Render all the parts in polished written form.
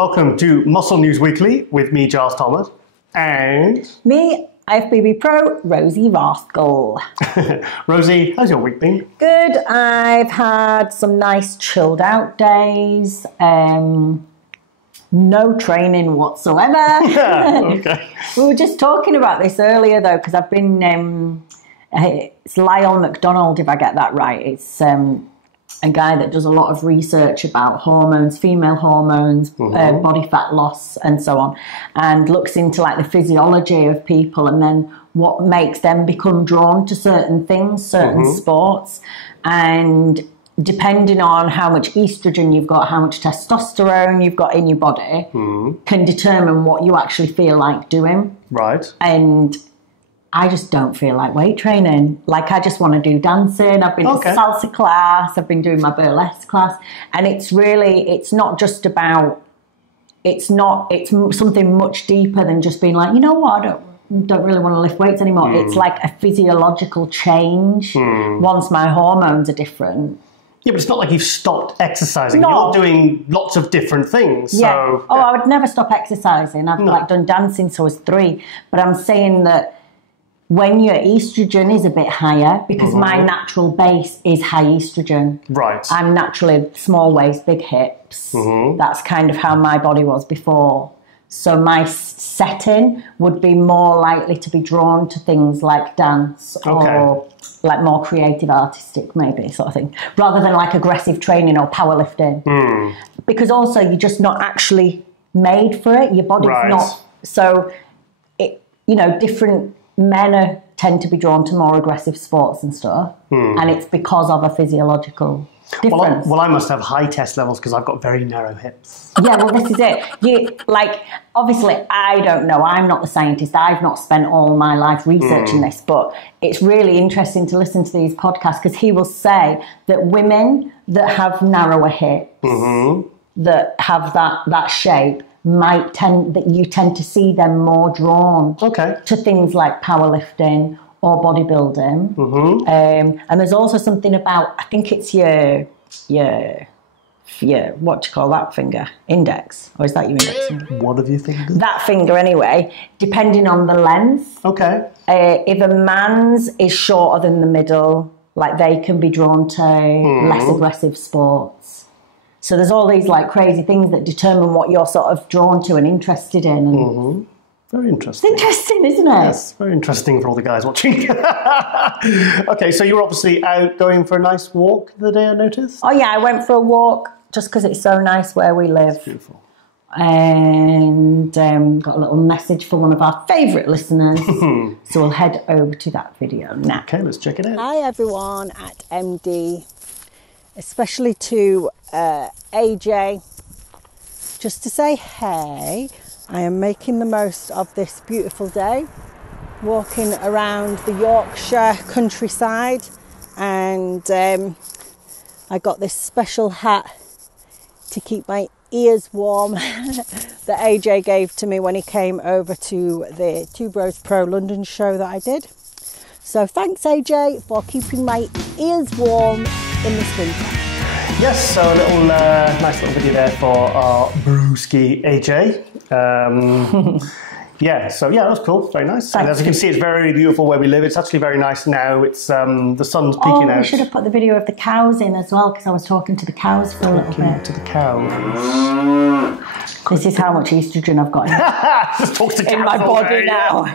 welcome to Muscle News Weekly with me, Giles Thomas, and... me, IFBB Pro, Rosie Rascal. Rosie, how's your week been? Good. I've had some nice chilled out days. No training whatsoever. Yeah, okay. We were just talking about this earlier, though, because I've been... it's Lyle McDonald, if I get that right. It's a guy that does a lot of research about hormones, female hormones, body fat loss, and so on, and looks into like the physiology of people and then what makes them become drawn to certain things, certain sports, and depending on how much estrogen you've got, how much testosterone you've got in your body, can determine what you actually feel like doing. Right. And I just don't feel like weight training. Like, I just want to do dancing. I've been to salsa class. I've been doing my burlesque class. And it's really, it's not just about, it's something much deeper than just being like, you know what, I don't really want to lift weights anymore. It's like a physiological change once my hormones are different. Yeah, but it's not like you've stopped exercising. No. You're doing lots of different things. Yeah. So, Oh, I would never stop exercising. I've like done dancing since I was 3. But I'm saying that when your estrogen is a bit higher, because my natural base is high estrogen. Right. I'm naturally small waist, big hips. That's kind of how my body was before. So my setting would be more likely to be drawn to things like dance or like more creative, artistic maybe sort of thing, rather than like aggressive training or powerlifting. Because also you're just not actually made for it. Your body's not. So, different men tend to be drawn to more aggressive sports and stuff, and it's because of a physiological difference. Well, I must have high test levels because I've got very narrow hips. Yeah, well, this is it. Obviously, I don't know. I'm not the scientist. I've not spent all my life researching this, but it's really interesting to listen to these podcasts because he will say that women that have narrower hips, that have that shape, you tend to see them more drawn to things like powerlifting or bodybuilding. And there's also something about, I think it's your what do you call that finger? Index? Or is that your index finger? One of your fingers? That finger anyway, depending on the length. Okay. If a man's is shorter than the middle, like they can be drawn to less aggressive sports. So there's all these like crazy things that determine what you're sort of drawn to and interested in. And very interesting. It's interesting, isn't it? Yes, very interesting for all the guys watching. Okay, so you were obviously out going for a nice walk the day I noticed? Oh yeah, I went for a walk just because it's so nice where we live. It's beautiful. And got a little message for one of our favourite listeners. So we'll head over to that video now. Okay, let's check it out. Hi everyone at MD, especially to AJ, just to say hey. I am making the most of this beautiful day, walking around the Yorkshire countryside, and I got this special hat to keep my ears warm that AJ gave to me when he came over to the Two Bros Pro London show that I did. So thanks AJ for keeping my ears warm in this winter. Yes, so a little nice little video there for our brewski AJ. That was cool, very nice. And as you can see, it's very beautiful where we live. It's actually very nice now. It's the sun's peeking out. We should have put the video of the cows in as well because I was talking to the cows for a little bit. To the cows. This is how much estrogen I've got Just talk to in my body now.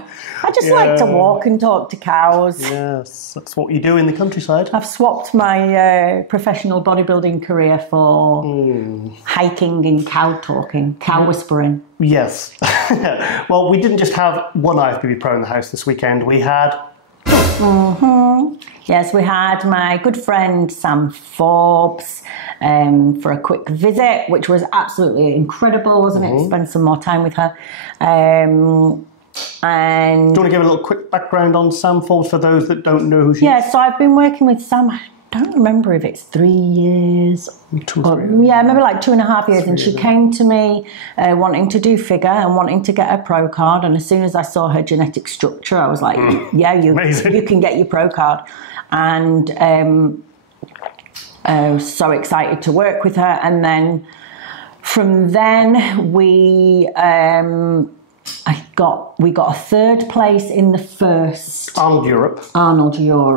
I just like to walk and talk to cows. Yes, that's what you do in the countryside. I've swapped my professional bodybuilding career for hiking and cow talking, cow whispering. Yes. Well, we didn't just have one IFBB Pro in the house this weekend. We had... Yes, we had my good friend Sam Forbes for a quick visit, which was absolutely incredible, wasn't it? Spend some more time with her. And do you want to give a little quick background on Sam Forbes for those that don't know who she is? Yeah, so I've been working with Sam, I don't remember if it's 3 years. 2 or 3 years. Yeah, maybe like 2.5 years. And she came to me wanting to do figure and wanting to get a pro card. And as soon as I saw her genetic structure, I was like, yeah, you can get your pro card. And so excited to work with her. And then From then we got a third place in the first Arnold Europe.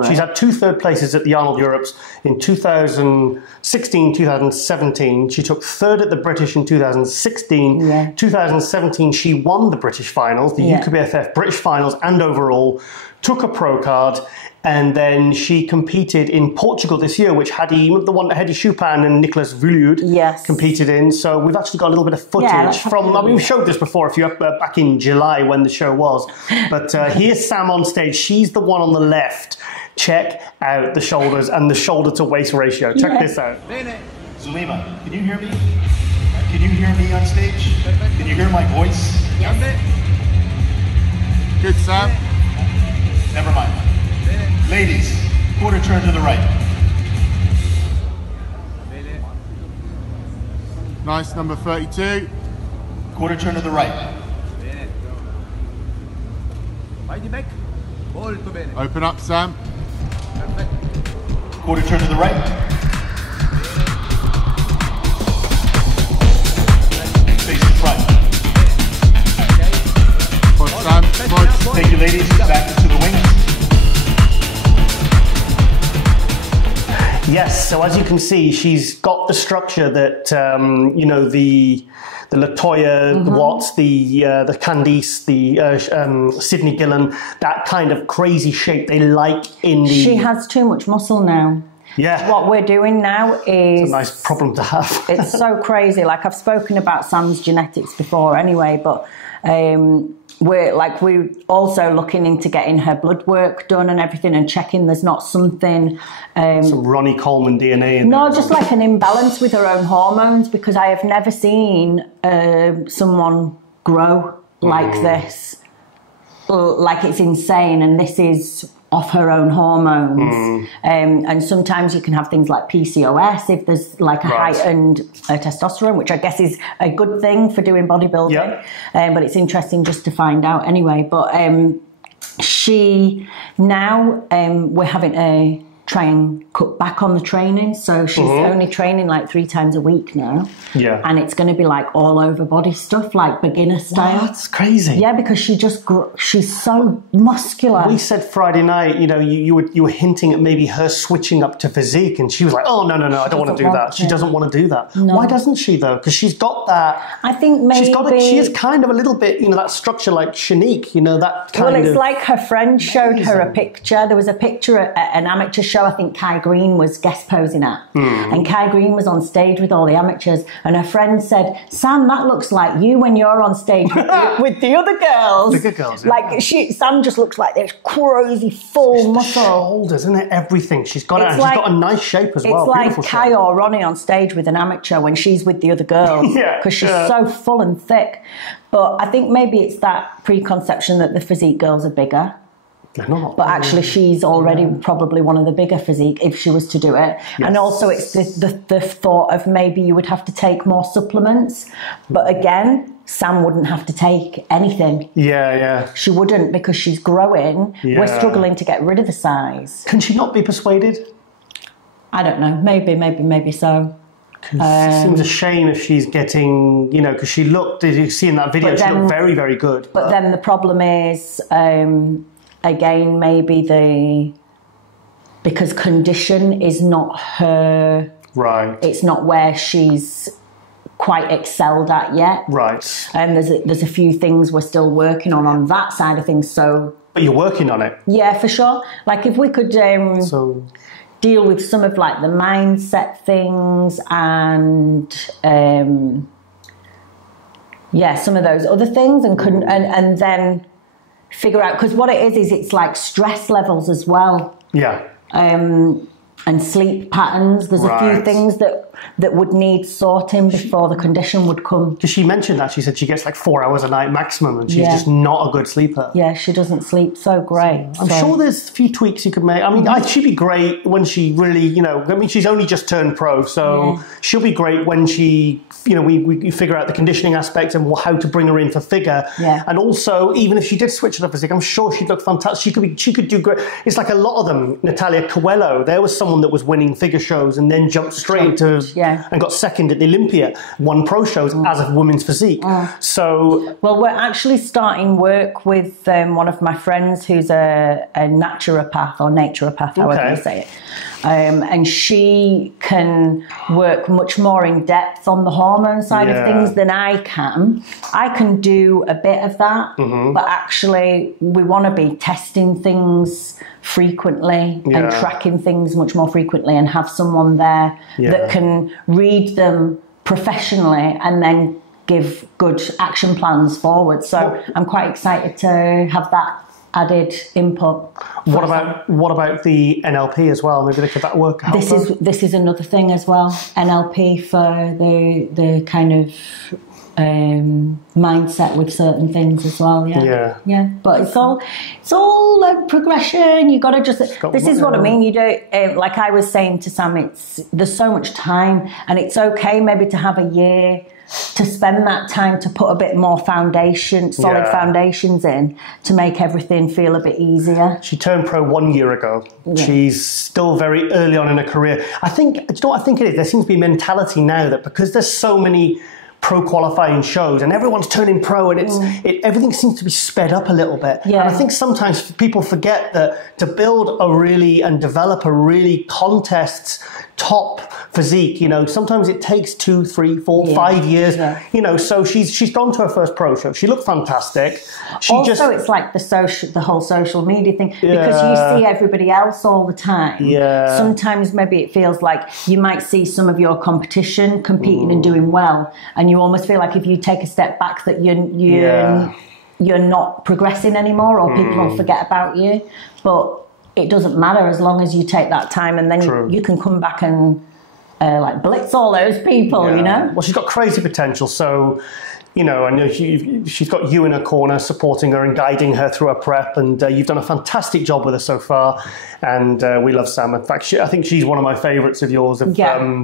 She's had 2 third places at the Arnold Europes in 2016, 2017. She took 3rd at the British in 2016. Yeah. 2017, she won the British finals, the UKBFF British finals and overall, took a pro card. And then she competed in Portugal this year, which Hadi, the one that Hedi Chupin and Nicolas Vuillud competed in. So we've actually got a little bit of footage from, I mean, we showed this before, if you're back in July when the show was. But here's Sam on stage. She's the one on the left. Check out the shoulders and the shoulder to waist ratio. Check this out. Zulema, can you hear me? Can you hear me on stage? Can you hear my voice? Yes. Good, Sam. Never mind. Ladies, quarter turn to the right. Nice, number 32. Quarter turn to the right. Open up, Sam. Quarter turn to the right. Face in front. Quad, Sam. Quad. Thank you, ladies. Back to the wings. Yes, so as you can see, she's got the structure that, you know, the Latoya, the Watts, the Candice, the Sydney Gillen, that kind of crazy shape they like in the... She has too much muscle now. Yeah. What we're doing now is... It's a nice problem to have. It's so crazy. Like, I've spoken about Sam's genetics before anyway, but... we're also looking into getting her blood work done and everything and checking there's not something... Some Ronnie Coleman DNA in there. No, just like an imbalance with her own hormones, because I have never seen someone grow like this. Like, it's insane, and this is off her own hormones. And sometimes you can have things like PCOS if there's like a heightened testosterone, which I guess is a good thing for doing bodybuilding. But it's interesting just to find out anyway. But she now, we're having to try and cut back on the training. So she's only training like 3 times a week now. Yeah. And it's going to be like all over body stuff, like beginner style. That's crazy. Yeah, because she's so muscular. We said Friday night, you know, you were hinting at maybe her switching up to physique, and she was like, oh, no, I don't want to do that. She doesn't want to do that. No. Why doesn't she, though? Because she's got that... I think maybe... She is kind of a little bit, you know, that structure like Shanique, you know, that kind of... Well, it's like her friend showed her a picture. There was a picture at an amateur show I think Kai Green was guest posing at. And Kai Green was on stage with all the amateurs, and her friend said, Sam, that looks like you when you're on stage with the other girls. The good girls, yeah. Like, Sam just looks like this crazy full muscle. Shoulders, isn't it? Everything. She's got it. She's got a nice shape as well. It's like Beautiful Kai shape. or Ronnie on stage with an amateur when she's with the other girls. Because she's so full and thick. But I think maybe it's that preconception that the physique girls are bigger. They're not. But actually she's already probably one of the bigger physique if she was to do it. Yes. And also it's the thought of maybe you would have to take more supplements. But again, Sam wouldn't have to take anything. Yeah. She wouldn't, because she's growing. Yeah. We're struggling to get rid of the size. Can she not be persuaded? I don't know. Maybe so. It seems a shame if she's getting, you know, because she looked, did you see in that video, she looked very, very good. But then the problem is... again, maybe because condition is not her... Right. It's not where she's quite excelled at yet. Right. And there's a few things we're still working on that side of things, so... But you're working on it. Yeah, for sure. Like, if we could deal with some of, like, the mindset things and... some of those other things, and then... figure out, because what it is it's like stress levels as well. Yeah. And sleep patterns. There's a few things that would need sorting before the condition would come. Because she mentioned that. She said she gets like 4 hours a night maximum, and she's just not a good sleeper. Yeah, she doesn't sleep so great. I'm sure there's a few tweaks you could make. I mean, she'd be great when she really, you know, I mean, she's only just turned pro, so she'll be great when she, you know, we figure out the conditioning aspect and how to bring her in for figure. Yeah. And also, even if she did switch it up physique, I'm sure she'd look fantastic. She could do great. It's like a lot of them. Natalia Coelho, there was someone someone that was winning figure shows and then jumped straight into and got second at the Olympia, won pro shows as a women's physique. So, well, we're actually starting work with one of my friends who's a naturopath or naturopath, however you say it. And she can work much more in depth on the hormone side of things than I can. I can do a bit of that, but actually we want to be testing things frequently and tracking things much more frequently and have someone there that can read them professionally and then give good action plans forward. So I'm quite excited to have that added input. What about the NLP as well? Maybe could that work? This is another thing as well. NLP for the kind of mindset with certain things as well. Yeah. But it's all like progression. You got to just. This is what I mean. You don't like I was saying to Sam. There's so much time, and it's okay maybe to have a year to spend that time to put a bit more solid foundations in to make everything feel a bit easier. She turned pro 1 year ago. She's still very early on in her career. I think, do you know what I think it is? There seems to be a mentality now that because there's so many pro qualifying shows and everyone's turning pro and everything seems to be sped up a little bit. And I think sometimes people forget that to build and develop a really contest top physique, sometimes it takes 2, 3, 4, 5 years, so she's gone to her first pro show. She looked fantastic. It's like the whole social media thing, because you see everybody else all the time. Sometimes maybe it feels like you might see some of your competition competing and doing well, and you almost feel like if you take a step back that you're not progressing anymore, or people will forget about you. But it doesn't matter as long as you take that time, and then you can come back and like blitz all those people, Well, she's got crazy potential, so I know she's got you in her corner supporting her and guiding her through her prep, and you've done a fantastic job with her so far, and we love Sam. In fact, I think she's one of my favourites of yours, of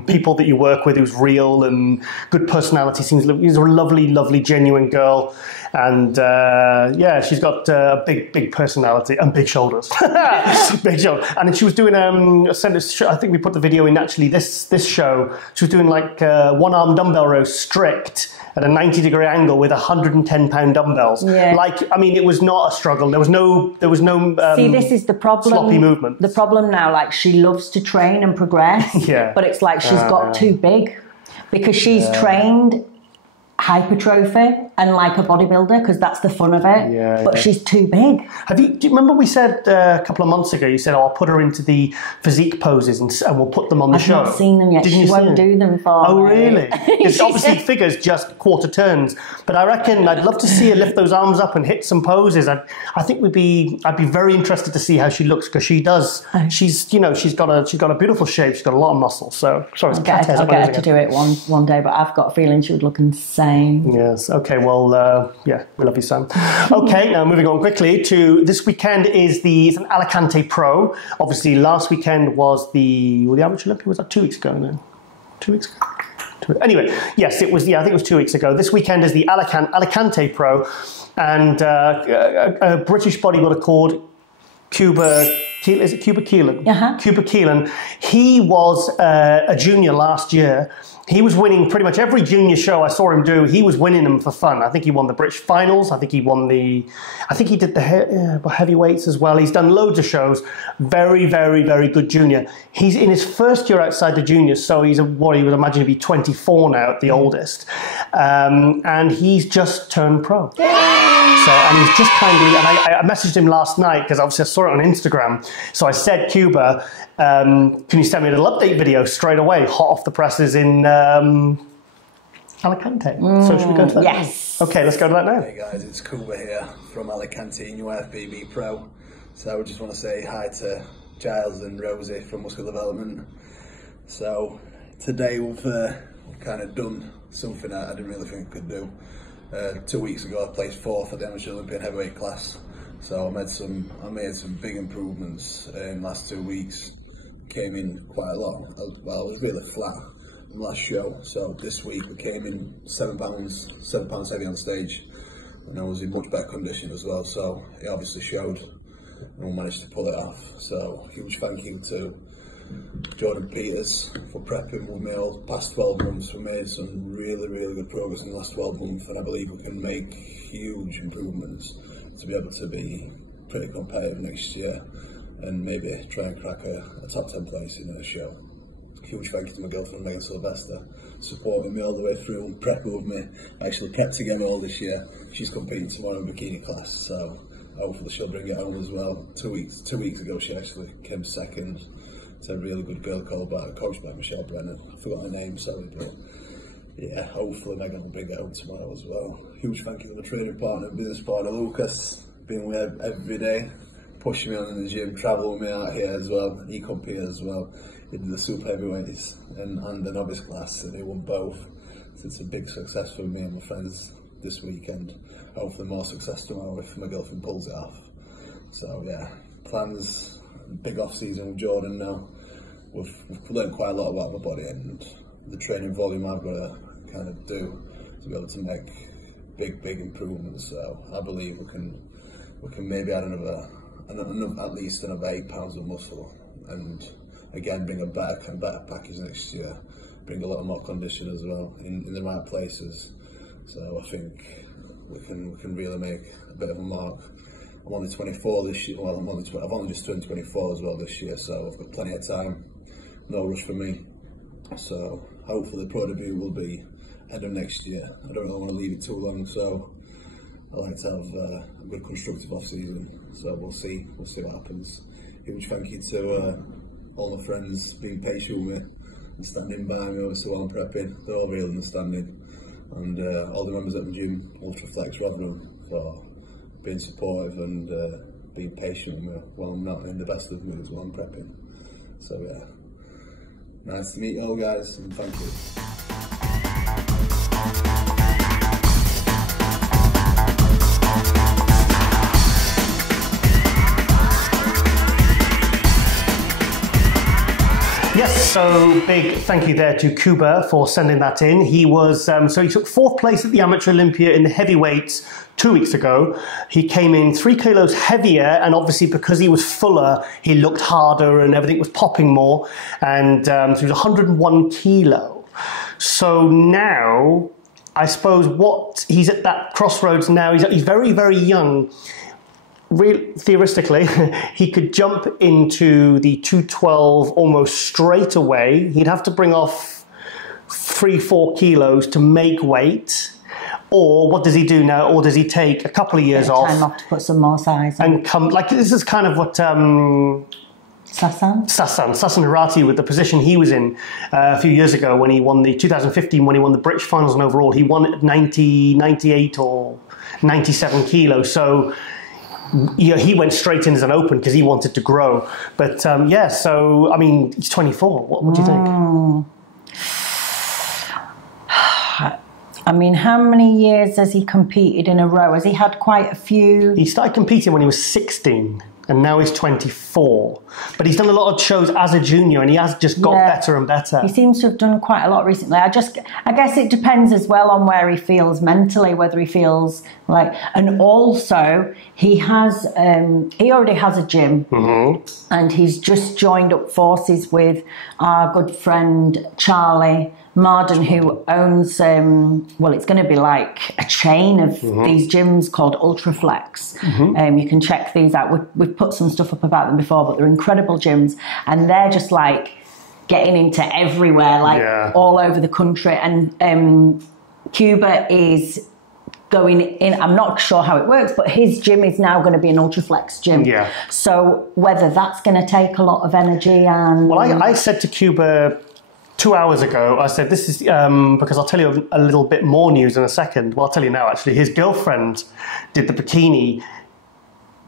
people that you work with who's real and good personality. She's a lovely, lovely, genuine girl, and she's got a big personality and big shoulders. Big shoulders. And she was doing I think we put the video in actually this show. She was doing like one-arm dumbbell row strict at a 90-degree angle with 110-pound dumbbells. It was not a struggle. There was no see, this is the problem. Sloppy movement. The problem now, like, she loves to train and progress, but it's like she's got too big because she's trained hypertrophy and like a bodybuilder, because that's the fun of it, but she's too big. Do you remember we said a couple of months ago, you said, I'll put her into the physique poses and we'll put them on the show? I've not seen them yet. She won't do them for me. Really? It's obviously figures just quarter turns, but I reckon I'd love to see her lift those arms up and hit some poses. I think I'd be very interested to see how she looks, because she does. She's got a beautiful shape. She's got a lot of muscle. So sorry, I'll get her to do it one day, but I've got a feeling she would look insane. Yes. Okay. Well, we love you, Sam. Okay. Now moving on quickly to this weekend it's an Alicante Pro. Obviously, last weekend was the Amateur Olympia. Was that 2 weeks ago? No, 2 weeks ago. Anyway, yes, it was. I think it was 2 weeks ago. This weekend is the Alicante Pro, and a British bodybuilder called Kuba. Is it Kuba Cielen? Kuba Cielen. He was a junior last year. He was winning pretty much every junior show I saw him do. He was winning them for fun. I think he won the British finals. I think he did the heavyweights as well. He's done loads of shows. Very, very, very good junior. He's in his first year outside the juniors, so he's what you would imagine to be 24 now at the oldest. And he's just turned pro. And he's just kindly, and I messaged him last night because obviously I saw it on Instagram. So I said, Kuba, can you send me a little update video straight away, hot off the presses in Alicante? So should we go to that? Yes. Now? Okay, let's go to that now. Hey guys, it's Kuba here from Alicante in UFBB Pro. So I just want to say hi to Giles and Rosie from Muscle Development. So today we've kind of done something that I didn't really think I could do. 2 weeks ago I placed 4th at the Amateur Olympian heavyweight class. So I made some big improvements in the last 2 weeks. Came in quite a lot. I was really flat in the last show. So this week we came in 7 pounds heavy on stage, and I was in much better condition as well. So it obviously showed, and we managed to pull it off. So huge thank you to Jordan Peters for prepping with me all past 12 months. We made some really good progress in the last 12 months, and I believe we can make huge improvements to be able to be pretty competitive next year and maybe try and crack a top 10 place in a show. Huge thank you to my girlfriend Meg Sylvester, supporting me all the way through and prepping with me. Actually kept together all this year. She's competing tomorrow in bikini class, so hopefully she'll bring it home as well. Two weeks ago she actually came second to a really good girl coached by Michelle Brennan. I forgot her name, sorry, but yeah, hopefully Megan will bring it home tomorrow as well. Huge thank you to my training partner and business partner Lucas, being with me every day, pushing me on in the gym, travelling with me out here as well. He competed as well. He did the super heavyweights and the novice class, and he won both. So it's a big success for me and my friends this weekend. Hopefully more success tomorrow if my girlfriend pulls it off. So yeah, plans, big off season with Jordan now. We've learned quite a lot about my body and the training volume I've got to kind of do to be able to make big improvements. So I believe we can maybe add at least another 8 pounds of muscle, and again bring a better package next year. Bring a lot more condition as well in the right places. So I think we can really make a bit of a mark. I'm only 24 this year. Well, I've only just turned 24 as well this year, so I've got plenty of time. No rush for me. So hopefully Pro Debut will be end of next year. I don't really want to leave it too long, so I like to have a good constructive off season. So we'll see what happens. Huge thank you to all my friends being patient with me and standing by me obviously while I'm prepping. They're all real understanding. And all the members at the gym, Ultraflex, Rotherham, for being supportive and being patient with me while I'm not in the best of moods while I'm prepping. So yeah, nice to meet you all guys, and thank you. Yes, so big thank you there to Kuba for sending that in. He was, so he took 4th place at the Amateur Olympia in the heavyweights 2 weeks ago. He came in 3 kilos heavier, and obviously because he was fuller, he looked harder and everything was popping more. And so he was 101 kilo. So now, I suppose he's at that crossroads now. He's very young. Theoretically, he could jump into the 212 almost straight away. He'd have to bring off 3-4 kilos to make weight. Or what does he do now? Or does he take a couple of years off? Time off to put some more size on. And come, like, this is kind of what Sassan Harati, with the position he was in a few years ago when he won the 2015, when he won the British finals and overall. He won at 90, 98 or 97 kilos. So yeah, he went straight in as an open because he wanted to grow. But yeah, so I mean, he's 24. What do you think? I mean, how many years has he competed in a row? Has he had quite a few? He started competing when he was 16. And now he's 24. But he's done a lot of shows as a junior, and he has just got better and better. He seems to have done quite a lot recently. I guess it depends as well on where he feels mentally, whether he feels like, and also he already has a gym, and he's just joined up forces with our good friend Charlie Marden, who owns, well, it's going to be like a chain of these gyms called Ultraflex. You can check these out. We've put some stuff up about them before, but they're incredible gyms, and they're just like getting into everywhere, like all over the country. And Kuba is going in. I'm not sure how it works, but his gym is now going to be an Ultraflex gym. Yeah. So whether that's going to take a lot of energy and... Well, I said to Kuba 2 hours ago, I said, this is, because I'll tell you a little bit more news in a second. Well, I'll tell you now, actually. His girlfriend did the bikini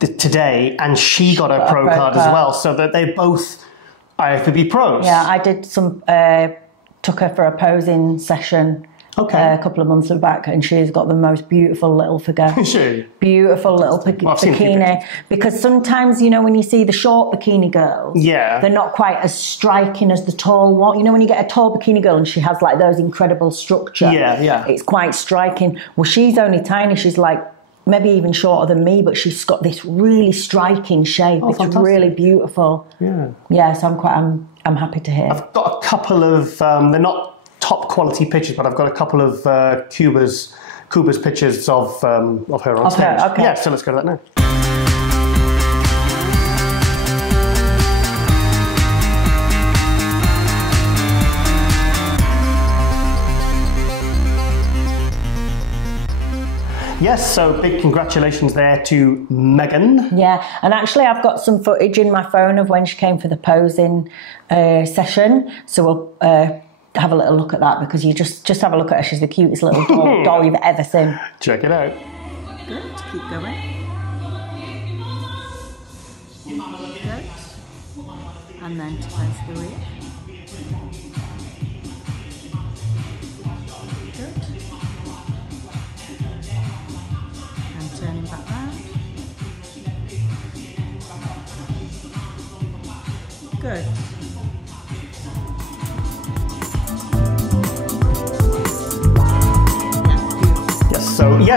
today, and she got a pro card as well, so that they both IFBB pros. Yeah, I did some, took her for a posing session a couple of months back, and she's got the most beautiful little figure. Is she? Beautiful little bikini. Because sometimes, you know, when you see the short bikini girls, they're not quite as striking as the tall one. You know, when you get a tall bikini girl and she has like those incredible structure, it's quite striking. Well, she's only tiny. She's like maybe even shorter than me, but she's got this really striking shape. It's fantastic. really beautiful. Yeah. So I'm happy to hear. I've got a couple of they're not top quality pictures, but I've got a couple of Kuba's pictures of her on stage. Okay. Yeah, so let's go to that now. Yes, so big congratulations there to Megan. Yeah, and actually I've got some footage in my phone of when she came for the posing session. So we'll have a little look at that, because you just have a look at her. She's the cutest little doll you've ever seen. Check it out. Good, keep going. Good. And then to place the rear. Good. And turning back round. Good.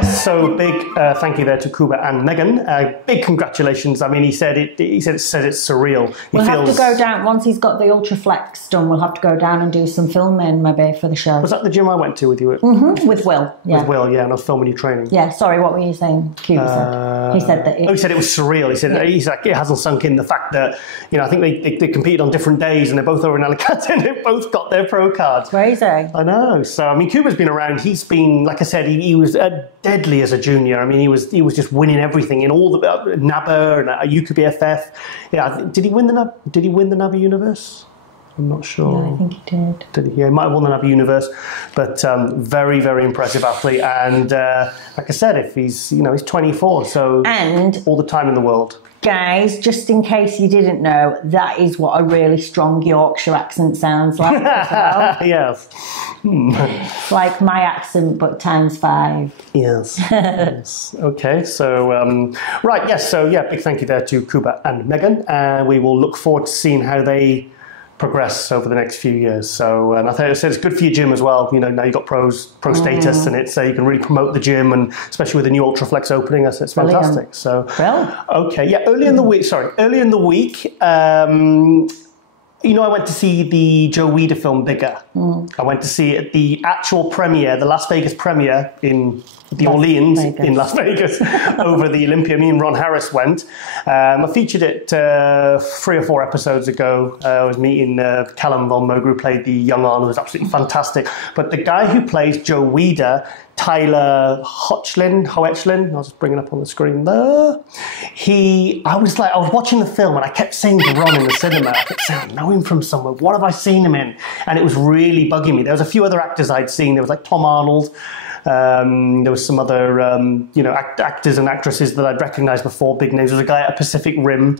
So big thank you there to Kuba and Megan. Big congratulations. I mean, he said it's surreal. We'll have to go down, once he's got the Ultraflex done, we'll have to go down and do some filming maybe for the show. Was that the gym I went to with you? With Will, yeah. With Will, yeah, and I was filming you training. Yeah, sorry, what were you saying? Kuba said. He said that he said it was surreal. He said he's like, it hasn't sunk in the fact that, I think they competed on different days and they're both over in Alicante and they've both got their pro cards. Crazy. I know. So, I mean, Kuba's been around. He's been, like I said, he was deadly as a junior. I mean, he was just winning everything in all the NABA and UKBFF. Yeah, did he win the NABA Universe? I'm not sure. Yeah, I think he did. Did he? Yeah, he might have won the NABA Universe, but very, very impressive athlete. And like I said, if he's 24, so and all the time in the world. Guys, just in case you didn't know, that is what a really strong Yorkshire accent sounds like as well. Yes. It's like my accent, but times 5. Yes. Yes. Okay, so, right, yes, so yeah, big thank you there to Kuba and Megan. We will look forward to seeing how they progress over the next few years. So, and I think it's good for your gym as well. Now you've got pro status, and it's you can really promote the gym, and especially with the new Ultraflex opening, it's fantastic. Brilliant. So, well, okay, yeah. Early in the week, I went to see the Joe Weider film Bigger. I went to see it, the actual premiere, the Las Vegas premiere in the Orleans in Las Vegas over the Olympia. Me and Ron Harris went. I featured it 3 or 4 episodes ago. I was meeting Callum Von Moger, who played the young Arnold, who was absolutely fantastic. But the guy who plays Joe Weider, Tyler Hoechlin, I was just bringing up on the screen there. I was watching the film and I kept saying to Ron in the cinema, I kept saying, I know him from somewhere. What have I seen him in? And it was really bugging me. There was a few other actors I'd seen. There was like Tom Arnold. There was some other, actors and actresses that I'd recognised before, big names. There was a guy at Pacific Rim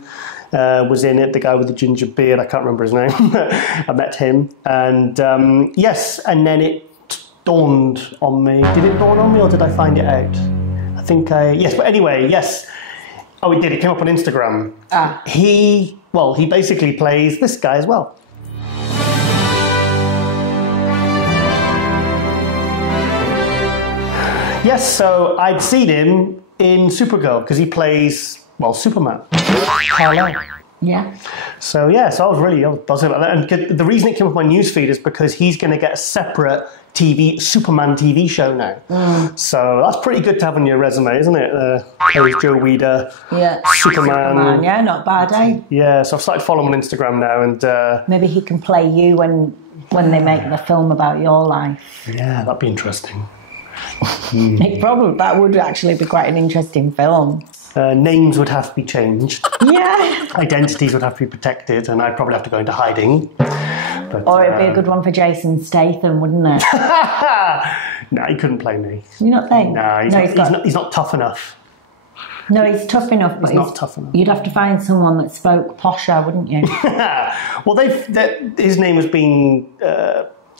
was in it, the guy with the ginger beard. I can't remember his name. I met him. And yes, and then it dawned on me. Did it dawn on me or did I find it out? I think yes, but anyway, yes. Oh, it did. It came up on Instagram. He basically plays this guy as well. Yes, so I'd seen him in Supergirl because he plays, Superman. yeah. So I was buzzing about that. And the reason it came up on my newsfeed is because he's going to get a separate Superman TV show now. So that's pretty good to have on your resume, isn't it? There's Joe Weider, Superman. Yeah, not bad, eh? Yeah, so I've started following him on Instagram now. And maybe he can play you when they make the film about your life. Yeah, that'd be interesting. That would actually be quite an interesting film. Names would have to be changed. Yeah. Identities would have to be protected, and I'd probably have to go into hiding. But, or it'd be a good one for Jason Statham, wouldn't it? No, he couldn't play me. You not think? No, he's not tough enough. No, he's tough enough, but he's not tough enough. You'd have to find someone that spoke posher, wouldn't you? Well, his name has been...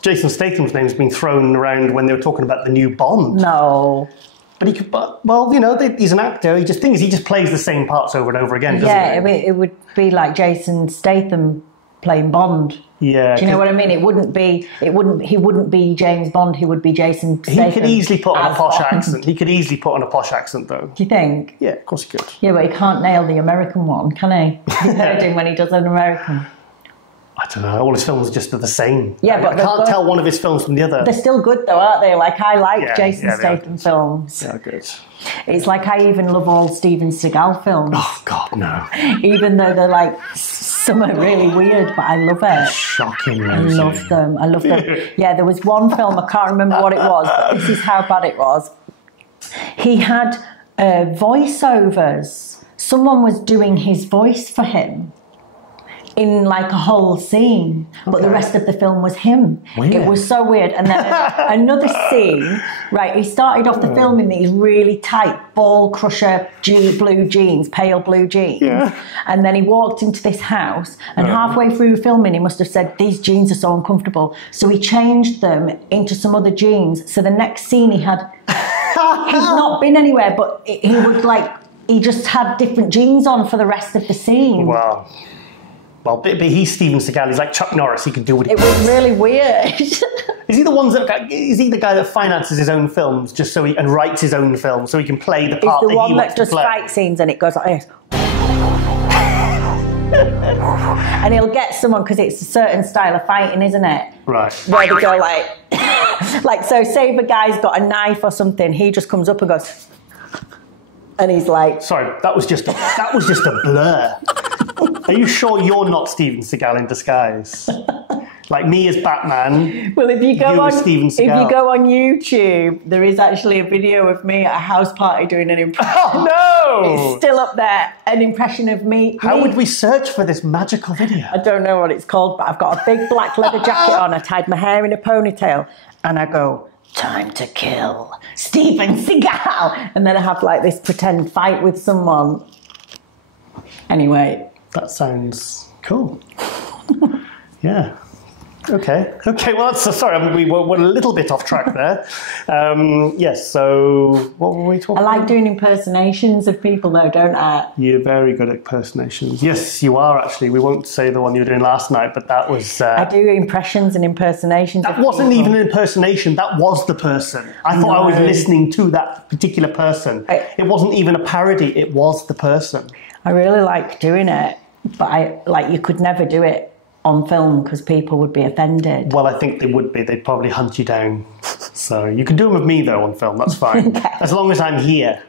Jason Statham's name's been thrown around when they were talking about the new Bond. No. But he's an actor. He just plays the same parts over and over again, doesn't he? Yeah, it would be like Jason Statham playing Bond. Yeah. Do you know what I mean? He wouldn't be James Bond, he would be Jason Statham. He could easily put on a posh Bond. accent. He could easily put on a posh accent, though. Do you think? Yeah, of course he could. Yeah, but he can't nail the American one, can he? You heard him when he does an American. I don't know. All his films are just the same. Yeah, but I can't tell one of his films from the other. They're still good though, aren't they? Like, I like Jason Statham films. Yeah, good. It's like I even love all Steven Seagal films. Oh, God, no. Even though they're like, some are really weird, but I love it. Shocking, I love them. I love them. Yeah, there was one film, I can't remember what it was, but this is how bad it was. He had voiceovers. Someone was doing his voice for him in like a whole scene, but the rest of the film was him. Weird. It was so weird. And then another scene, right, he started off the film in these really tight ball crusher blue jeans, pale blue jeans. Yeah. And then he walked into this house and halfway through filming, he must have said, these jeans are so uncomfortable. So he changed them into some other jeans. So the next scene he had, he's not been anywhere, but he would like, he just had different jeans on for the rest of the scene. Wow. Well, but he's Steven Seagal. He's like Chuck Norris. He can do what he wants. It was really weird. Is he the guy that finances his own films just so and writes his own films so he can play the part that he wants to play? He's the one that does fight scenes and it goes like this. And he'll get someone, because it's a certain style of fighting, isn't it? Right. Where they go like, like, so say if a guy's got a knife or something, he just comes up and goes, and he's like, sorry, that was just a blur. Are you sure you're not Steven Seagal in disguise? Like me as Batman. Well, if you go on YouTube, there is actually a video of me at a house party doing an impression. Oh no! It's still up there, an impression of me. How would we search for this magical video? I don't know what it's called, but I've got a big black leather jacket on. I tied my hair in a ponytail, and I go, "Time to kill Steven Seagal," and then I have like this pretend fight with someone. Anyway. That sounds cool. Yeah. Okay. Well, sorry, we're a little bit off track there. Yes, so what were we talking about? I like doing impersonations of people, though, don't I? You're very good at impersonations. Yes, you are, actually. We won't say the one you were doing last night, but that was... I do impressions and impersonations That wasn't even an impersonation. That was the person. I thought I was listening to that particular person. It wasn't even a parody. It was the person. I really like doing it, but you could never do it on film because people would be offended. Well, I think they would be. They'd probably hunt you down. So you can do them with me though on film. That's fine, okay. As long as I'm here.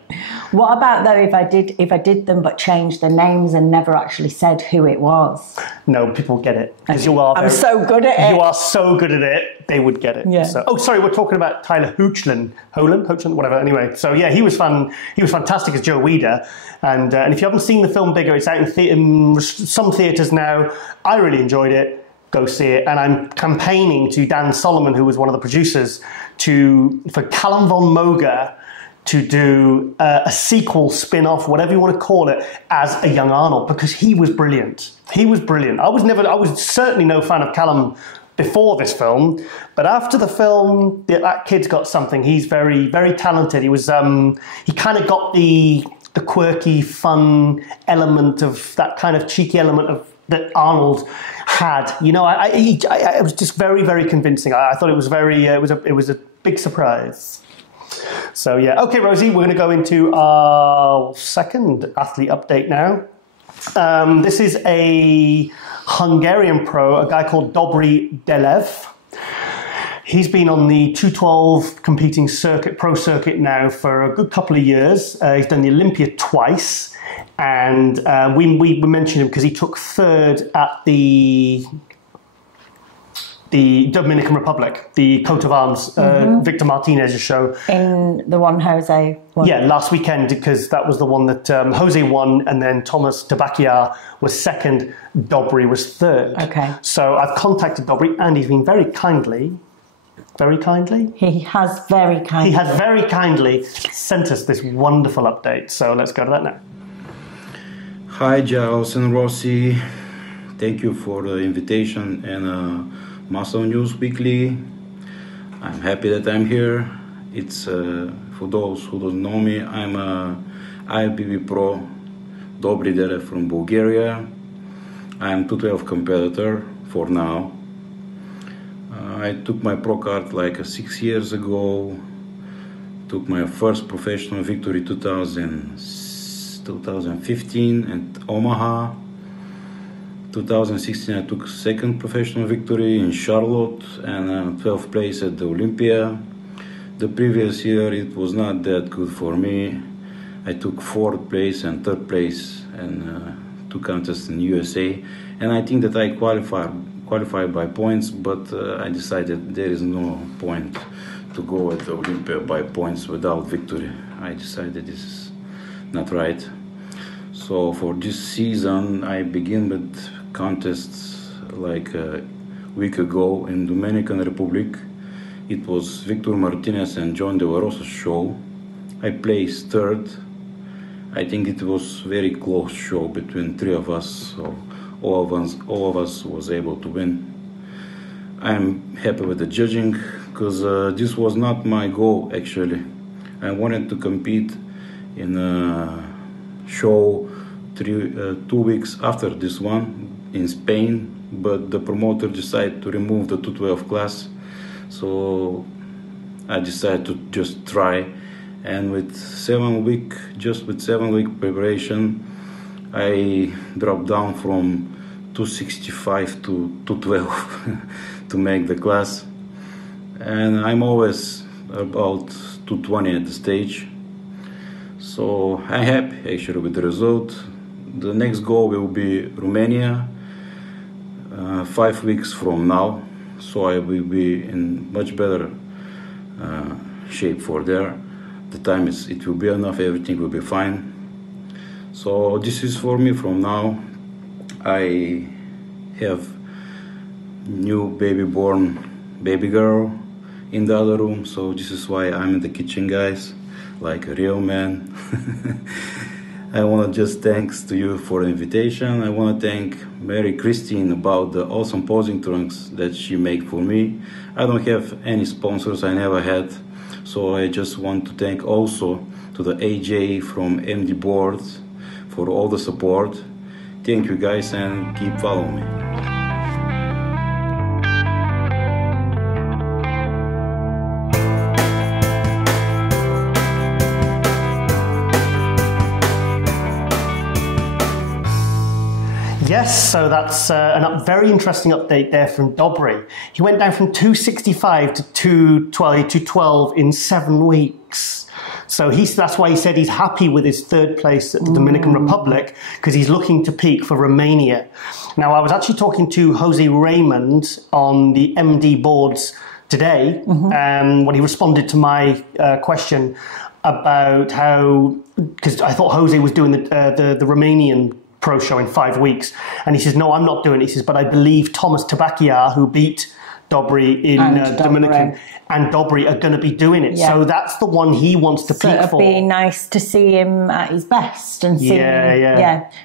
What about though if I did them but changed the names and never actually said who it was? No, people get it because you are. I'm so good at it. You are so good at it. They would get it. Yeah. So, oh, sorry, we're talking about Tyler Hoechlin, whatever. Anyway, so yeah, he was fun. He was fantastic as Joe Weider. And if you haven't seen the film Bigger, it's out in some theatres now. I really enjoyed it. Go see it. And I'm campaigning to Dan Solomon, who was one of the producers, for Callum von Moger to do a sequel, spin-off, whatever you want to call it, as a young Arnold, because he was brilliant. He was brilliant. I was certainly no fan of Callum before this film, but after the film, that kid's got something. He's very, very talented. He was, he kind of got the quirky, fun element of that kind of cheeky element of that Arnold had. You know, it was just very, very convincing. I thought it was very, it was a big surprise. So yeah, okay, Rosie, we're going to go into our second athlete update now. This is a Hungarian pro, a guy called Dobri Delev. He's been on the 212 competing circuit, pro circuit now for a good couple of years. He's done the Olympia twice, and we mentioned him because he took third at the Dominican Republic, the coat of arms, Victor Martinez's show. In the one Jose won. Yeah, last weekend, because that was the one that Jose won, and then Thomas Tabakiar was second, Dobri was third. Okay. So I've contacted Dobri, and he's been very kindly... He has very kindly sent us this wonderful update. So let's go to that now. Hi, Giles and Rosie. Thank you for the invitation and Muscle News Weekly. I'm happy that I'm here. It's for those who don't know me, I'm a IFBB pro, Dobri Delev from Bulgaria. I'm 212 competitor for now. I took my pro card like 6 years ago. Took my first professional victory 2015 at Omaha. 2016 I took second professional victory in Charlotte and 12th place at the Olympia. The previous year it was not that good for me. I took 4th place and 3rd place and 2 contests in USA, and I think that I qualified by points, but I decided there is no point to go at the Olympia by points without victory. I decided this is not right. So for this season I begin with contests like a week ago in Dominican Republic. It was Victor Martinez and John De La Rosa's show. I placed 3rd. I think it was very close show between 3 of us, so all of us was able to win. I'm happy with the judging because this was not my goal actually. I wanted to compete in a show 2 weeks after this one in Spain, but the promoter decided to remove the 212 class, so I decided to just try. And with 7 week preparation, I dropped down from 265 to 212 to make the class, and I'm always about 220 at the stage. So I'm happy actually with the result. The next goal will be Romania 5 weeks from now, so I will be in much better shape for there. The time it will be enough, everything will be fine. So this is for me from now. I have new baby girl in the other room, so this is why I'm in the kitchen, guys, like a real man. I want to just thanks to you for the invitation. I want to thank Mary Christine about the awesome posing trunks that she made for me. I don't have any sponsors, I never had, so I just want to thank also to the AJ from MD Board for all the support. Thank you guys and keep following me. Yes, so that's a very interesting update there from Dobri. He went down from 265 to 212 in 7 weeks. So that's why he said he's happy with his 3rd place at the Dominican Republic, because he's looking to peak for Romania. Now, I was actually talking to Jose Raymond on the MD boards today, when he responded to my question about how, because I thought Jose was doing the Romanian pro show in 5 weeks, and he says, no, I'm not doing it. He says, but I believe Thomas Tabakia, who beat Dobri in Dominican, and Dobri are going to be doing it. Yeah. So that's the one he wants to peak for. It'd be nice to see him at his best and see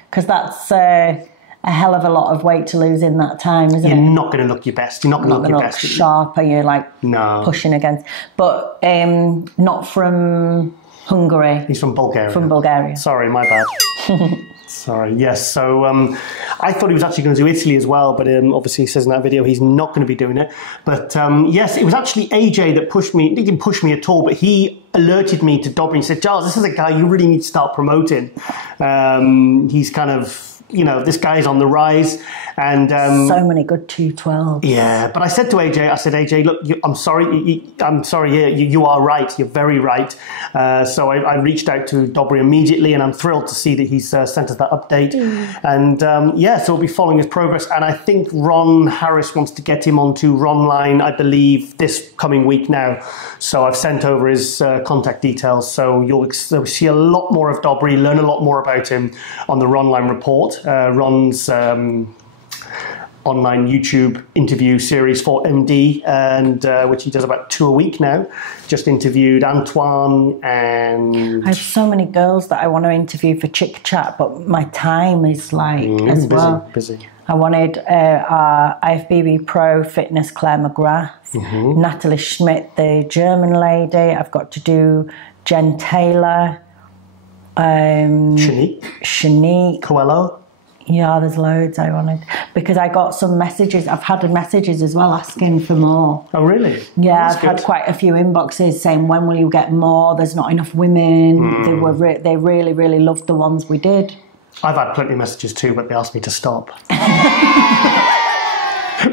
because that's a hell of a lot of weight to lose in that time, isn't it? You're not going to look your best. You're not going to look your best. Sharp, are you pushing against? But not from Hungary. He's from Bulgaria. From Bulgaria. Sorry, my bad. Sorry, yes. So I thought he was actually going to do Italy as well, but obviously he says in that video he's not going to be doing it. But yes, it was actually AJ that pushed me. He didn't push me at all, but he alerted me to Dobri and said, Giles, this is a guy you really need to start promoting. He's kind of, this guy's on the rise. And so many good 212s. Yeah, but I said to AJ, AJ, look, I'm sorry, you are right, you're very right. So I reached out to Dobri immediately, and I'm thrilled to see that he's sent us that update. And so we'll be following his progress. And I think Ron Harris wants to get him onto Ronline, I believe, this coming week now. So I've sent over his contact details. So you'll see a lot more of Dobri, learn a lot more about him on the Ronline report. Ron's online YouTube interview series for MD, and which he does about 2 a week now. Just interviewed Antoine, and I have so many girls that I want to interview for Chick Chat, but my time is busy. I wanted our IFBB Pro Fitness Claire McGrath, Natalie Schmidt, the German lady. I've got to do Jen Taylor, Shanique Coelho. Yeah, there's loads I wanted. Because I got some messages. I've had messages as well asking for more. Oh, really? Yeah, I've had quite a few inboxes saying, when will you get more? There's not enough women. They really, really loved the ones we did. I've had plenty of messages too, but they asked me to stop.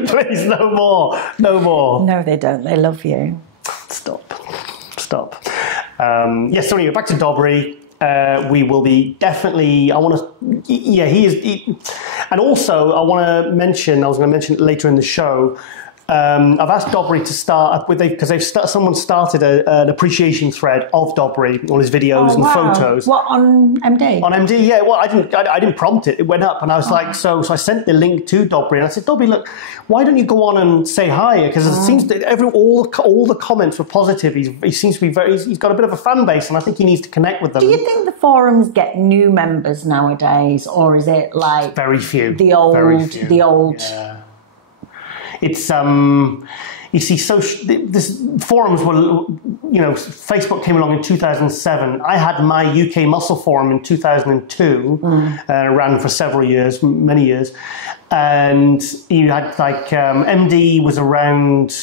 Please, no more. No more. No, they don't. They love you. Stop. Yes, so anyway, back to Dobri. We will be definitely, I want to, yeah, and also I want to mention, I was going to mention it later in the show, I've asked Dobri to start with, because someone started an appreciation thread of Dobri, all his videos and photos. What, on MD? On MD, yeah. Well, I didn't prompt it. It went up, and I was like, so I sent the link to Dobri, and I said, Dobri, look, why don't you go on and say hi? Because it seems that all the comments were positive. He seems to be he's got a bit of a fan base, and I think he needs to connect with them. Do you think the forums get new members nowadays, or is it like very few? The old. Yeah. It's you see, this forums were, Facebook came along in 2007. I had my UK Muscle Forum in 2002, ran for several years, many years, and you had like MD was around.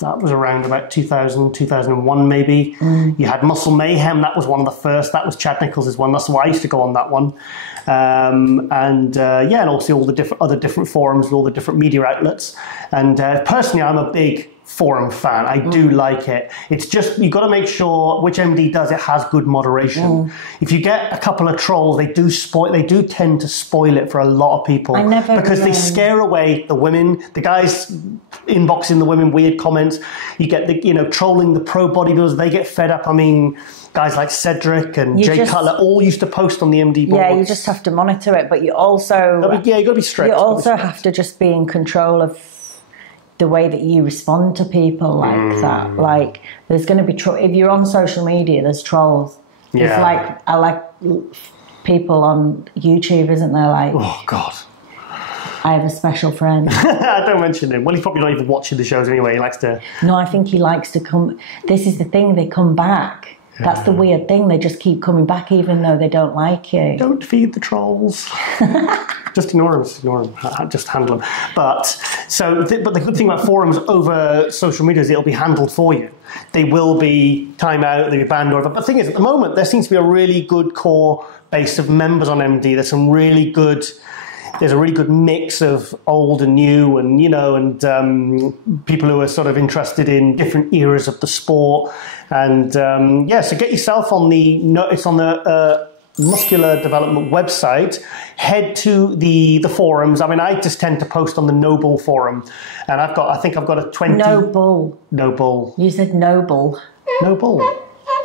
That was around about 2000, 2001 maybe. You had Muscle Mayhem, that was one of the first. That was Chad Nichols' one. That's why I used to go on that one. And also all the other different forums and all the different media outlets. And personally, I'm a big forum fan. I do like it. It's just, you've got to make sure, which MD does, it has good moderation. If you get a couple of trolls, they do tend to spoil it for a lot of people. Because they scare away the women, the guys inboxing the women weird comments. You get the, trolling the pro bodybuilders, they get fed up. I mean, guys like Cedric and Jay Cutler all used to post on the MD boards. Yeah, you just have to monitor it, but you also... you got to be strict. You also have to just be in control of the way that you respond to people like that. Like, there's going to be... if you're on social media, there's trolls. Yeah. It's like, I like people on YouTube, isn't there? Like... Oh, God. I have a special friend. Don't mention him. Well, he's probably not even watching the shows anyway. He likes to... No, I think he likes to come... This is the thing, they come back. That's the weird thing. They just keep coming back even though they don't like you. Don't feed the trolls. Just ignore them. Just handle them. But the good thing about forums over social media is it'll be handled for you. They will be timeout, they'll be banned or whatever. But the thing is, at the moment, there seems to be a really good core base of members on MD. There's a really good mix of old and new, and people who are sort of interested in different eras of the sport. And so get yourself on it's on the Muscular Development website. Head to the forums. I mean, I just tend to post on the Noble forum, and I think I've got a 20. Noble. You said noble. Noble.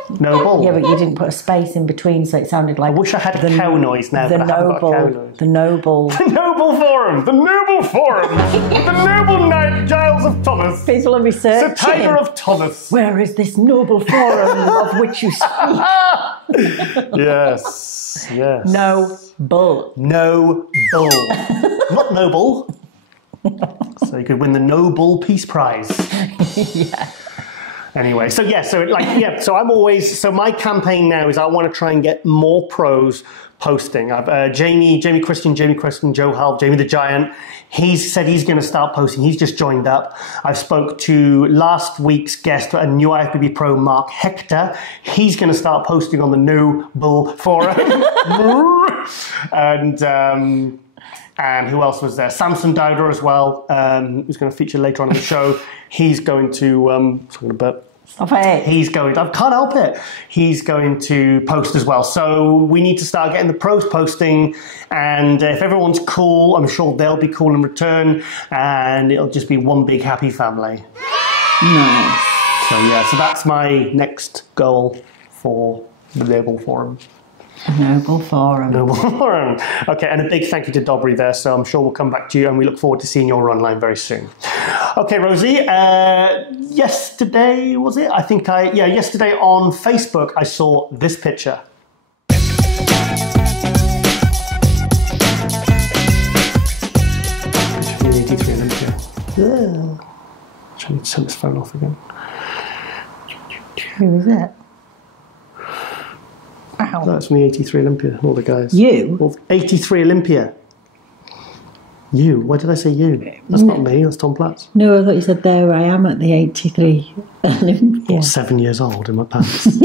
Yeah, but you didn't put a space in between, so it sounded like... I wish I had a cow noise now, but I haven't got a cow noise. The Noble. The Noble Forum! The Noble Forum! The Noble Knight Giles of Thomas! People are researching. The Tiger of Thomas! Where is this Noble Forum of which you speak? Yes. No bull. No bull. Not noble. So you could win the Nobel Peace Prize. Yeah. Anyway, so my campaign now is I want to try and get more pros posting. I've Jamie Christian, Joe Halp, Jamie the Giant. He's said he's going to start posting. He's just joined up. I spoke to last week's guest, a new IFBB pro, Mark Hector. He's going to start posting on the New Bull Forum. And who else was there? Samson Dauda as well, who's going to feature later on in the show. He's going to... Stop it. I can't help it. He's going to post as well. So we need to start getting the pros posting. And if everyone's cool, I'm sure they'll be cool in return. And it'll just be one big happy family. Nice. So that's my next goal for the Noble Forum. Noble Forum. Okay, and a big thank you to Dobri there. So I'm sure we'll come back to you, and we look forward to seeing your online very soon. Okay, Rosie. Yesterday, was it? Yesterday on Facebook, I saw this picture. It's from the 83 Olympia. Yeah. I need to turn this phone off again. Who is it? Ow. That's from the 83 Olympia, all the guys. You? Well, 83 Olympia. You? Why did I say you? That's not me, that's Tom Platz. No, I thought you said there I am at the 83 Olympia. 7 years old in my pants.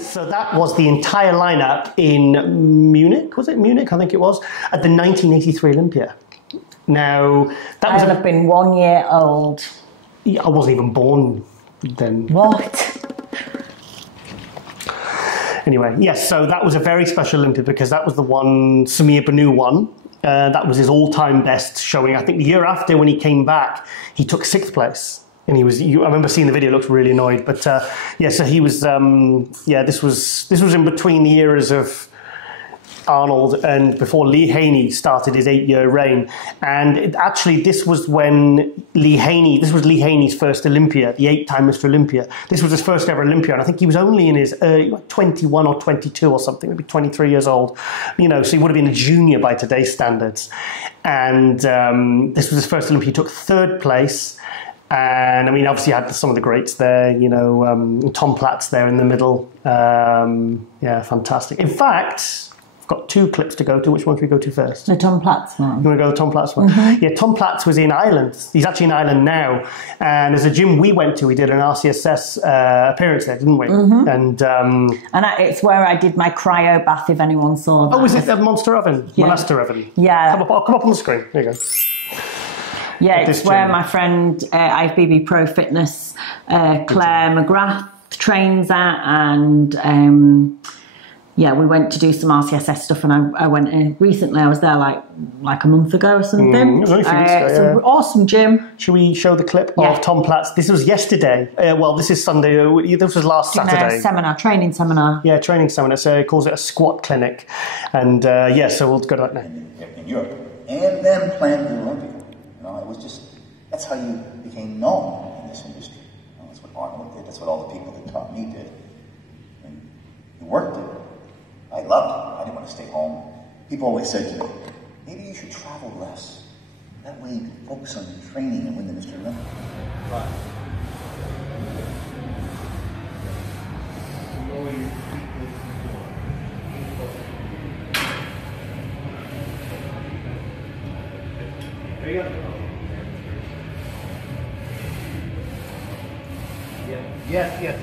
So that was the entire lineup in Munich, was it Munich? I think it was, at the 1983 Olympia. Now, that was... I'll have been 1 year old. I wasn't even born then. What? Anyway, yes, so that was a very special Olympia because that was the one Samir Banu won. That was his all-time best showing. I think the year after when he came back, he took 6th place. And he was, I remember seeing the video, looked really annoyed. But yeah, so he was, this was in between the eras of Arnold and before Lee Haney started his 8-year reign. And this was when Lee Haney's first Olympia, the 8-time Mr. Olympia. This was his first ever Olympia. And I think he was only in his 21 or 22 or something, maybe 23 years old. You know, so he would have been a junior by today's standards. And this was his first Olympia. He took 3rd place. And I mean, obviously, you had some of the greats there, you know, Tom Platz there in the middle. Yeah, fantastic. In fact, I've got 2 clips to go to. Which one should we go to first? The Tom Platz one. You want to go to the Tom Platz one? Mm-hmm. Yeah, Tom Platz was in Ireland. He's actually in Ireland now. And there's a gym we went to. We did an RCSS appearance there, didn't we? Mm-hmm. And it's where I did my cryo bath, if anyone saw that. Oh, was it the Monster Oven? Yeah. Monster Oven? Yeah. Come up on the screen. There you go. Yeah, it's where my friend IFBB Pro Fitness, Claire McGrath, trains at, and yeah, we went to do some RCSS stuff, and I went in recently. I was there like a month ago or something. It was only a few weeks ago, It's an awesome gym. Should we show the clip of Tom Platz? This was yesterday. Well, this is Sunday. This was last Saturday. Training seminar. Yeah, training seminar. So he calls it a squat clinic, and yeah, so we'll go to that now. In Europe, and then planned the Olympia. It was just, that's how you became known in this industry. That's what Arnold did. That's what all the people that taught me did. And you worked it. I loved it. I didn't want to stay home. People always said to me, maybe you should travel less. That way you can focus on your training and win the Mr. Olympia. Right. There you go. Yes. 1,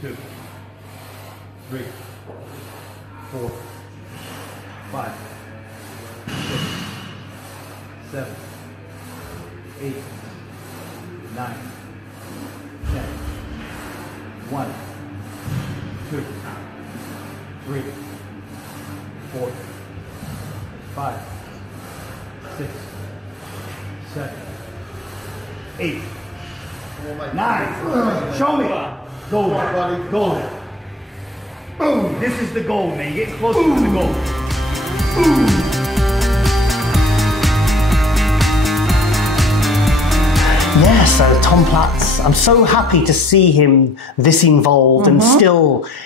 2, 3, 4, 5, 6, 7, 8, 9, 10. 1, 2, 3, 4, 5, 6, 7, 8, 9. Show me. Goal. Boom. This is the goal, man. You get closer to the goal. Boom. Yeah, so Tom Platz, I'm so happy to see him this involved and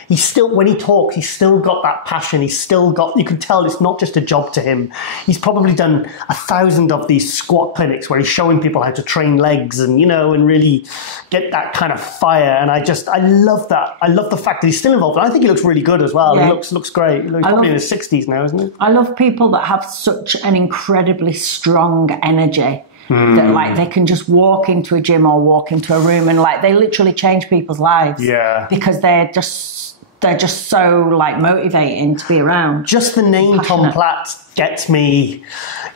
he's still, when he talks, he's still got that passion. He's still got, you can tell it's not just a job to him. He's probably done 1,000 of these squat clinics where he's showing people how to train legs and, you know, and really get that kind of fire. And I love that. I love the fact that he's still involved. And I think he looks really good as well. Yeah. He looks great. He's probably in his 60s now, isn't he? I love people that have such an incredibly strong energy. That like they can just walk into a gym or walk into a room and like they literally change people's lives. Yeah. Because they're just so like motivating to be around. Just the name Tom Platz gets me,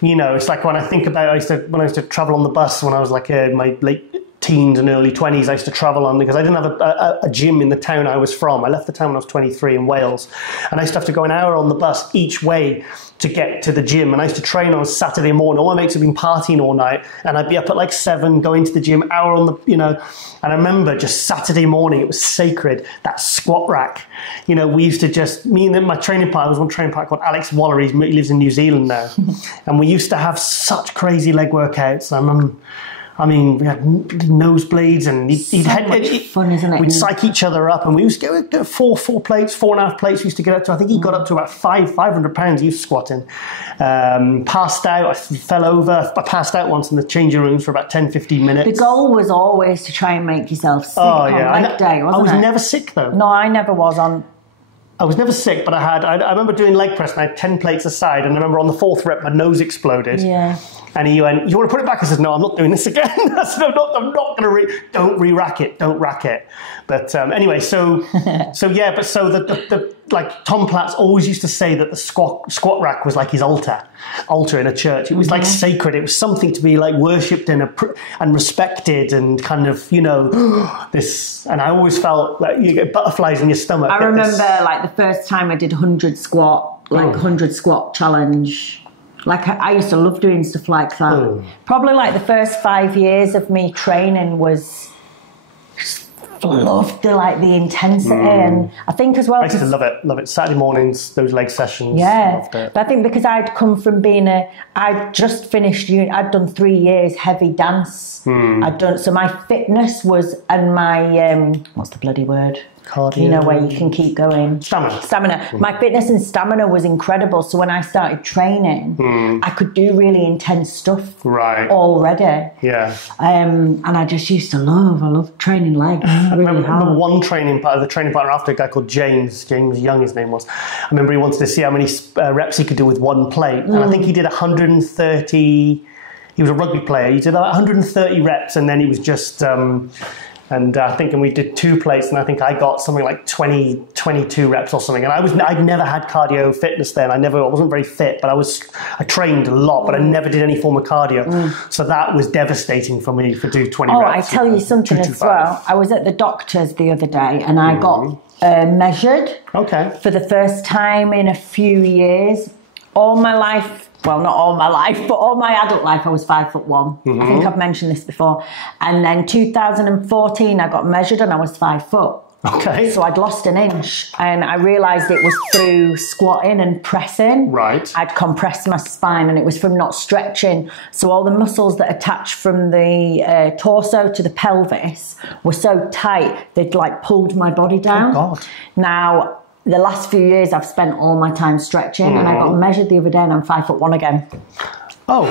you know, it's like when I think about when I used to travel on the bus when I was like in my late teens and early 20s, I used to travel on because I didn't have a gym in the town I was from. I left the town when I was 23 in Wales, and I used to have to go an hour on the bus each way to get to the gym. And I used to train on Saturday morning. All my mates had been partying all night, and I'd be up at like 7 going to the gym, hour on the, you know. And I remember just Saturday morning, it was sacred, that squat rack. You know, we used to just, me and my training partner, there was one training partner called Alex Waller, he lives in New Zealand now. And we used to have such crazy leg workouts. I mean, we had nosebleeds, and fun, isn't it? We'd psych each other up, and we used to get 4 plates, 4.5 plates. We used to get up to, I think he got up to about 500 pounds. He was squatting. Passed out. I fell over. I passed out once in the changing rooms for about 10, 15 minutes. The goal was always to try and make yourself sick on leg day, wasn't it? I was never sick though. No, I never was on. I was never sick, but I remember doing leg press and I had 10 plates aside, and I remember on the 4th rep my nose exploded. Yeah. And he went, "You want to put it back?" I said, "No, I'm not doing this again." I said, I'm not going to don't re-rack it, don't rack it. But anyway, so the like Tom Platz always used to say that the squat rack was like his altar in a church. It was like sacred. It was something to be like worshipped and respected, and kind of, you know, this. And I always felt like you get butterflies in your stomach. I remember like the first time I did 100 squat, like 100 squat challenge. Like I used to love doing stuff like that. Probably like the first 5 years of me training was loved the intensity, and I think as well. I used to love it. Saturday mornings, those leg sessions. Yeah, loved it. But I think because I'd come from being I'd just finished uni. I'd done 3 years heavy dance. So my fitness was, and my what's the bloody word? Cardio. You know, where you can keep going. Stamina. My fitness and stamina was incredible. So when I started training, I could do really intense stuff already. Yeah. And I just used to I love training legs. I remember one training partner after, a guy called James Young, his name was. I remember he wanted to see how many reps he could do with one plate. And I think he did 130. He was a rugby player. He did 130 reps, and then he was just... And I think we did 2 plates, and I think I got something like 22 reps or something. And I'd never had cardio fitness then. I wasn't very fit, but I trained a lot, but I never did any form of cardio. So that was devastating for me to do 20 reps. Oh, I tell you something as well. I was at the doctor's the other day, and I got measured for the first time in a few years. All my life, well, not all my life, but all my adult life, I was 5'1". I think I've mentioned this before. And then 2014, I got measured and I was 5 foot. Okay. So I'd lost an inch, and I realised it was through squatting and pressing. Right. I'd compressed my spine, and it was from not stretching. So all the muscles that attach from the torso to the pelvis were so tight, they'd like pulled my body down. Oh, God. Now, the last few years I've spent all my time stretching, and I got measured the other day and I'm 5'1" again. Oh.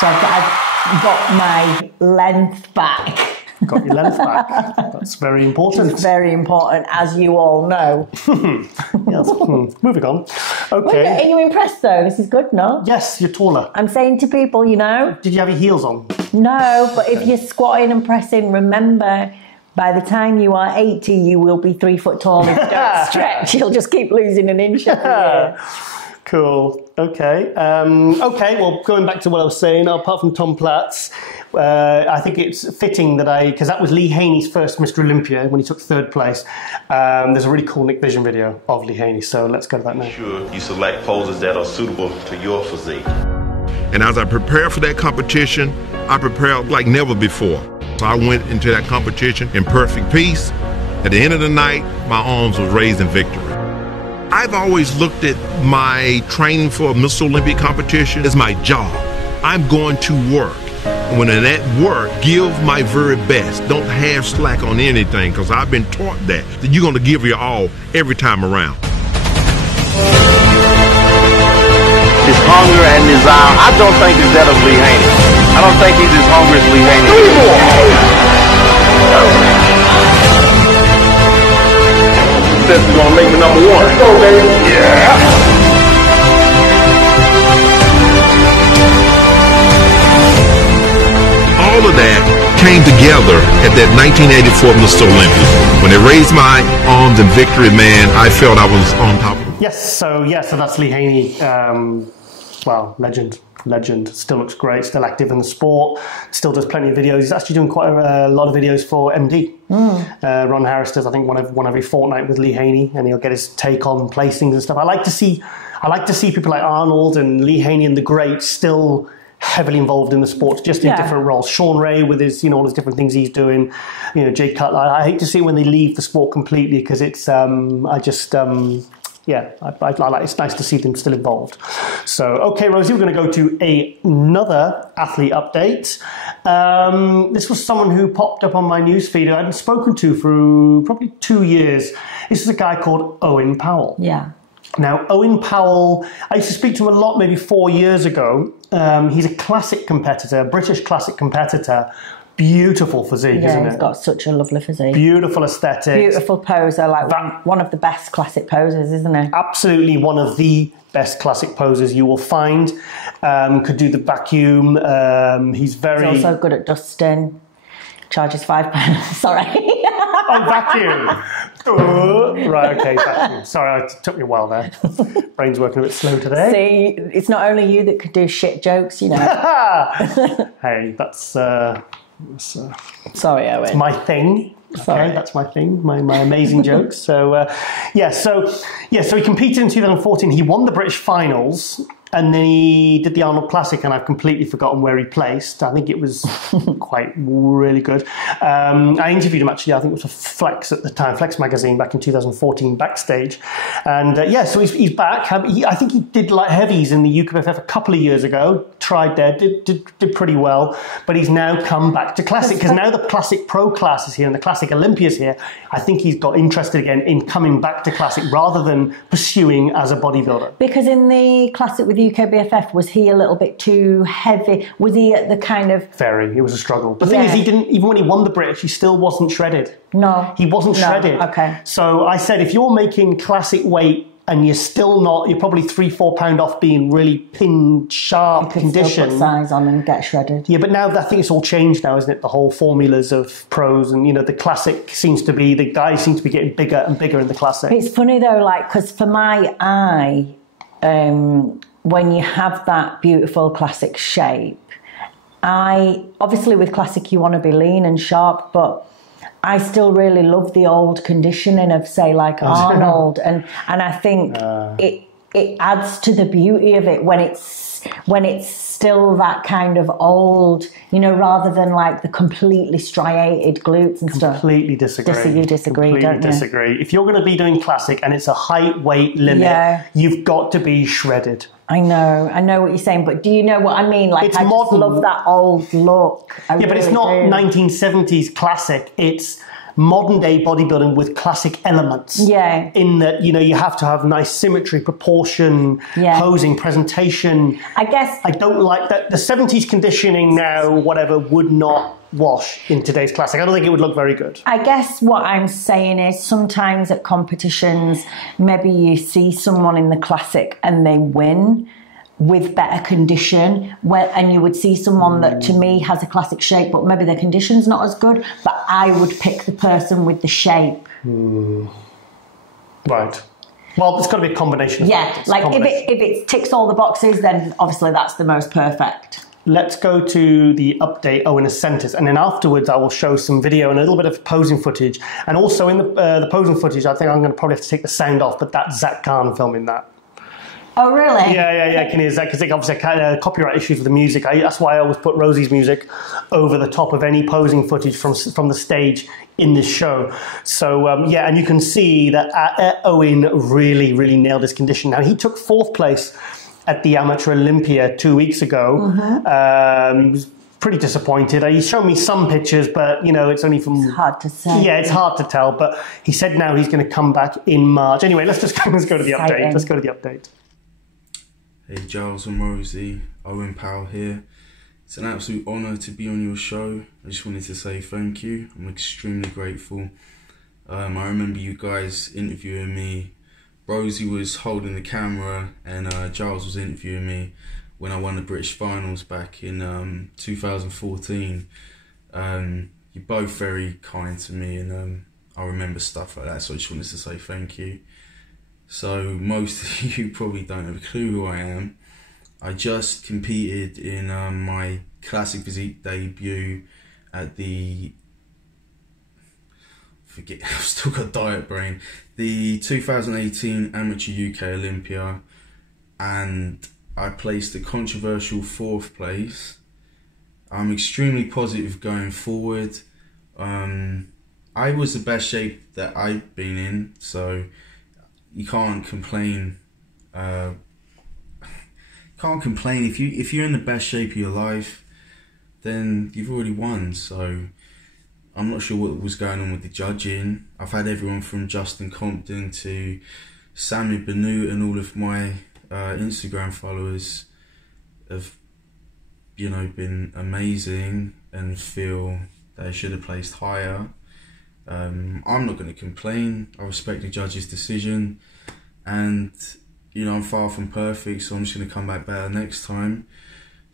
So I've got my length back. Got your length back. That's very important. It's very important, as you all know. Yes. Moving on. Okay. Are you impressed though? This is good, no? Yes, you're taller. I'm saying to people, you know. Did you have your heels on? No, but if you're squatting and pressing, remember, by the time you are 80, you will be 3 foot tall. If you don't stretch, you'll just keep losing an inch every year. Cool. Okay. Well, going back to what I was saying, apart from Tom Platz, I think it's fitting that because that was Lee Haney's first Mr. Olympia when he took 3rd place. There's a really cool Nick Vision video of Lee Haney, so let's go to that now. Sure, you select poses that are suitable to your physique. And as I prepared for that competition, I prepared like never before. So I went into that competition in perfect peace. At the end of the night, my arms were raised in victory. I've always looked at my training for a Mr. Olympia competition as my job. I'm going to work. When in that work, give my very best. Don't have slack on anything, because I've been taught that you're going to give your all every time around. His hunger and desire, I don't think is that of Lee Haney. I don't think he's as hungry as Lee Haney. 3 more! Says he's gonna make me number 1. Let's go, baby. Yeah! All of that came together at that 1984 Mr. Olympia. When they raised my arms in victory, man, I felt I was on top of it. Yes, so that's Lee Haney. Well, legend. Still looks great, still active in the sport, still does plenty of videos. He's actually doing quite a lot of videos for MD. Ron Harris does, I think, one every fortnight with Lee Haney, and he'll get his take on placings and stuff. I like to see people like Arnold and Lee Haney and the greats still heavily involved in the sports, just in different roles. Sean Ray with his, all his different things he's doing. Jay Cutler. I hate to see it when they leave the sport completely, because it's it's nice to see them still involved. So, okay, Rosie, we're going to go to another athlete update. This was someone who popped up on my newsfeed I hadn't spoken to for probably 2 years. This is a guy called Owen Powell. Yeah. Now, Owen Powell, I used to speak to him a lot maybe 4 years ago. He's a classic competitor, British classic competitor, beautiful physique, isn't it? He's got such a lovely physique. Beautiful aesthetic. Beautiful poser, like one of the best classic posers, isn't he? Absolutely one of the best classic posers you will find. Could do the vacuum. He's He's also good at dusting. Charges £5. Sorry. Oh, vacuum. Right, okay, vacuum. Sorry, it took me a while there. Brain's working a bit slow today. See, it's not only you that could do shit jokes, you know. Hey, that's sorry, Owen. It's my thing. Sorry. Okay, that's my thing, my amazing jokes. So he competed in 2014. He won the British finals, and then he did the Arnold Classic, and I've completely forgotten where he placed. I think it was quite really good. I interviewed him actually, I think it was for Flex at the time, Flex magazine back in 2014 backstage. And so he's back. I think he did light heavies in the UKBFF a couple of years ago, tried there, did pretty well, but he's now come back to Classic, because now the Classic Pro class is here and the Classic Olympia is here. I think he's got interested again in coming back to Classic rather than pursuing as a bodybuilder. Because in the Classic with UKBFF, was he a little bit too heavy? Was he at the kind of... Very. It was a struggle. The thing is, he didn't, even when he won the British, he still wasn't shredded. No. He wasn't shredded. Okay. So I said, if you're making Classic weight and you're still not, you're probably 3-4 pound off being really pin sharp condition. Still put size on and get shredded. Yeah, but now I think it's all changed now, isn't it? The whole formulas of pros, and the Classic seems to be, the guys seem to be getting bigger and bigger in the Classic. It's funny though, like, because for my eye, when you have that beautiful Classic shape, obviously with Classic you want to be lean and sharp, but I still really love the old conditioning of, say, like Arnold, and I think it adds to the beauty of it when it's still that kind of old, rather than like the completely striated glutes and stuff. Completely disagree. You disagree, don't you? Disagree. If you're going to be doing Classic and it's a height weight limit, you've got to be shredded. I know what you're saying, but do you know what I mean? Like, it's I modern. just love that old look. But it's not 1970s Classic. It's modern day bodybuilding with Classic elements. Yeah. In that, you have to have nice symmetry, proportion, posing, presentation. I guess I don't like that. The 70s conditioning now, whatever, would not wash in today's Classic. I don't think it would look very good. I guess what I'm saying is sometimes at competitions, maybe you see someone in the Classic and they win with better condition, and you would see someone that to me has a Classic shape, but maybe their condition's not as good, but I would pick the person with the shape. Right. Well, it's got to be a combination of factors. Like if it ticks all the boxes, then obviously that's the most perfect. Let's go to the update Owen has sent us, and then afterwards I will show some video and a little bit of posing footage. And also in the posing footage, I think I'm going to probably have to take the sound off, but that's Zach Khan filming that. Oh, really? Yeah. Can you hear that? Because obviously copyright issues with the music. That's why I always put Rosie's music over the top of any posing footage from the stage in this show. So, and you can see that Owen really, really nailed his condition. Now, he took 4th place at the Amateur Olympia 2 weeks ago. He was pretty disappointed. He showed me some pictures, but it's only from... It's hard to say. Yeah, it's hard to tell, but he said now he's going to come back in March. Anyway, let's go to the update. Let's go to the update. Hey Giles and Rosie, Owen Powell here. It's an absolute honour to be on your show. I just wanted to say thank you. I'm extremely grateful. I remember you guys interviewing me. Rosie was holding the camera and Giles was interviewing me when I won the British finals back in 2014. You're both very kind to me, and I remember stuff like that, so I just wanted to say thank you. So most of you probably don't have a clue who I am. I just competed in my Classic Physique debut at the... I've still got diet brain. The 2018 Amateur UK Olympia, and I placed a controversial 4th place. I'm extremely positive going forward. I was the best shape that I've been in, so you can't complain. Can't complain if you're in the best shape of your life, then you've already won. So I'm not sure what was going on with the judging. I've had everyone from Justin Compton to Sammy Benu, and all of my Instagram followers have you know, been amazing and feel that I should have placed higher. I'm not going to complain. I respect the judge's decision, and you know, I'm far from perfect, so I'm just going to come back better next time.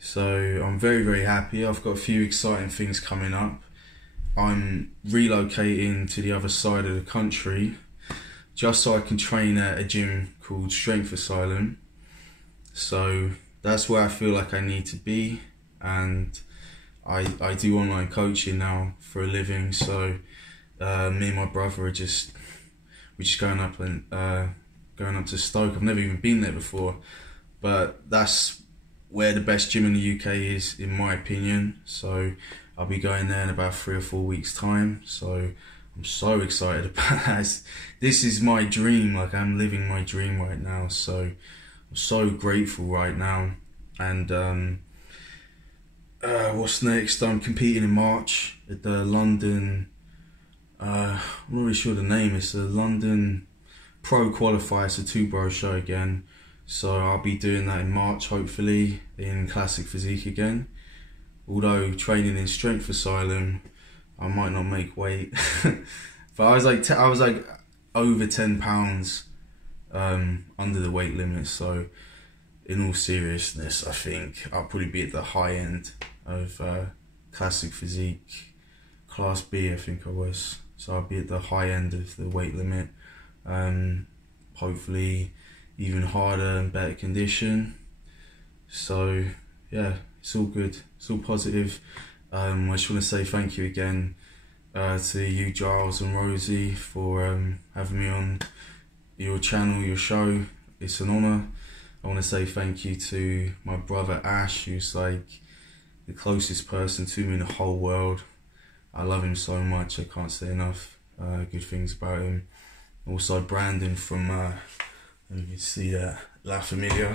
So I'm very, very happy. I've got a few exciting things coming up. I'm relocating to the other side of the country just so I can train at a gym called Strength Asylum. So that's where I feel like I need to be, and I do online coaching now for a living. So me and my brother are just going up to Stoke. I've never even been there before, but that's where the best gym in the UK is, in my opinion. So I'll be going there in about 3 or 4 weeks' time. So I'm so excited about that. This is my dream. Like, I'm living my dream right now. So I'm so grateful right now. And what's next? I'm competing in March at the London, I'm not really sure the name. It's the London Pro Qualifier. It's a 2-borough show again. So I'll be doing that in March, hopefully, in classic physique again. Although training in Strength Asylum, I might not make weight. But I was like over 10 pounds under the weight limit. So in all seriousness, I think I'll probably be at the high end of classic physique, class B, I think I was. So I'll be at the high end of the weight limit. Hopefully even harder and better condition. So yeah, it's all good, it's all positive. I just want to say thank you again to you, Giles and Rosie, for having me on your channel, your show. It's an honour. I want to say thank you to my brother Ash, who's like the closest person to me in the whole world. I love him so much, I can't say enough good things about him. Also Brandon from you can see that, La Familia,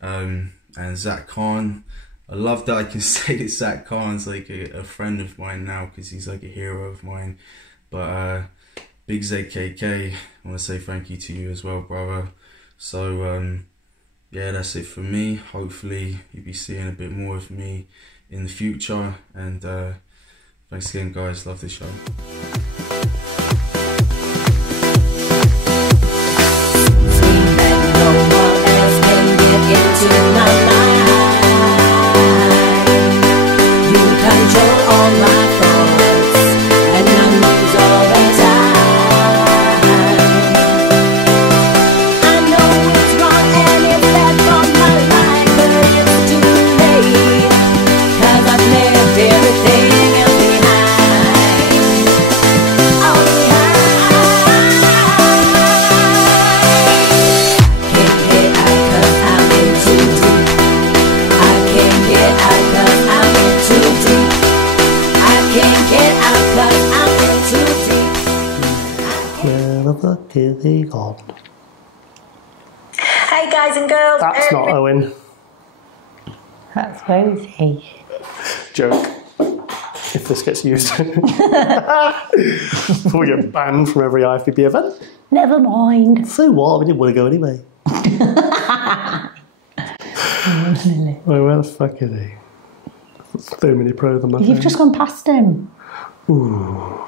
and Zach Khan. I love that I can say that Zach Khan's like a friend of mine now, because he's like a hero of mine. But Big ZKK, I want to say thank you to you as well, brother. So yeah, that's it for me. Hopefully you'll be seeing a bit more of me in the future, and thanks again, guys. Love the show. Hey guys and girls. That's not Owen. That's Rosie. Joke. If this gets used. We'll get banned from every IFBB event. Never mind. So what? We didn't want to go anyway. Well, where the fuck is he? So many pros on my phone. You've just gone past him. Ooh.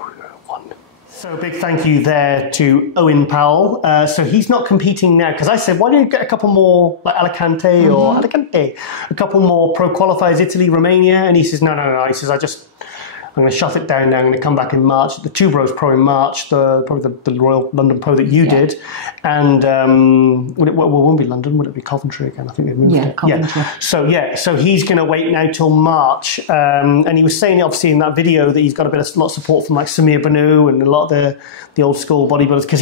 So a big thank you there to Owen Powell. So he's not competing now, because I said, why don't you get a couple more, like Alicante or Alicante, a couple more pro qualifiers, Italy, Romania, and he says, no. He says, I'm going to shut it down now. I'm going to come back in March. The 2 Bros Pro in March, probably the Royal London Pro that you did. And it won't be London, would it be Coventry again? I think they've moved it. Coventry. So he's going to wait now till March. And he was saying, obviously, in that video that he's got a lot of support from like Samir Banu and a lot of the old school bodybuilders, because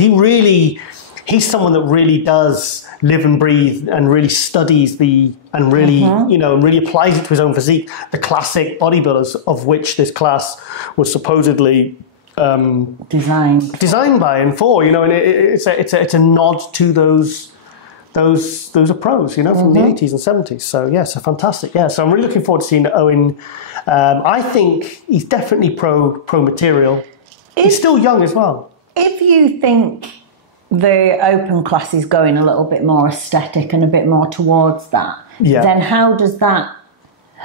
he's someone that really does live and breathe and really studies and really applies it to his own physique. The classic bodybuilders, of which this class was supposedly designed by and for, and it's a nod to those are pros, from the 80s and 70s. So yeah, so fantastic. Yeah, so I'm really looking forward to seeing Owen. I think he's definitely pro material. He's still young as well. If you think the open class is going a little bit more aesthetic and a bit more towards that, then how does that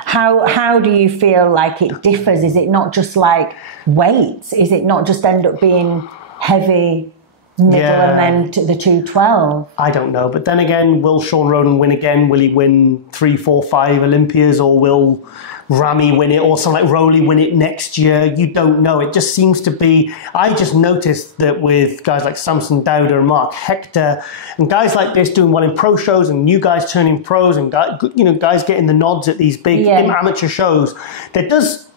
How do you feel like it differs? Is it not just like weights? Is it not just end up being heavy, middle, and then to the 212? I don't know. But then again, will Sean Roden win again? Will he win 3, 4, 5 Olympias, or will Ramy win it, or someone like Rosie win it next year? You don't know. It just seems to be. I just noticed that with guys like Samson Dauda and Mark Hector, and guys like this doing well in pro shows, and new guys turning pros, and guys getting the nods at these big amateur shows, there does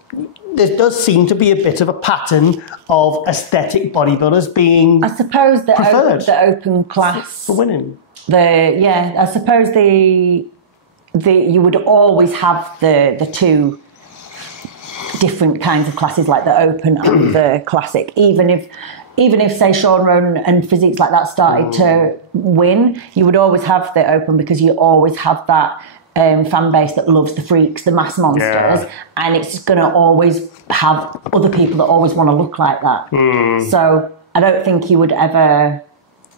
seem to be a bit of a pattern of aesthetic bodybuilders being, I suppose, the open class for winning. I suppose you would always have the two different kinds of classes, like the open and the classic. Even if say Sean Roden and physiques like that started to win, you would always have the open, because you always have that fan base that loves the freaks, the mass monsters, and it's going to always have other people that always want to look like that. So I don't think you would ever,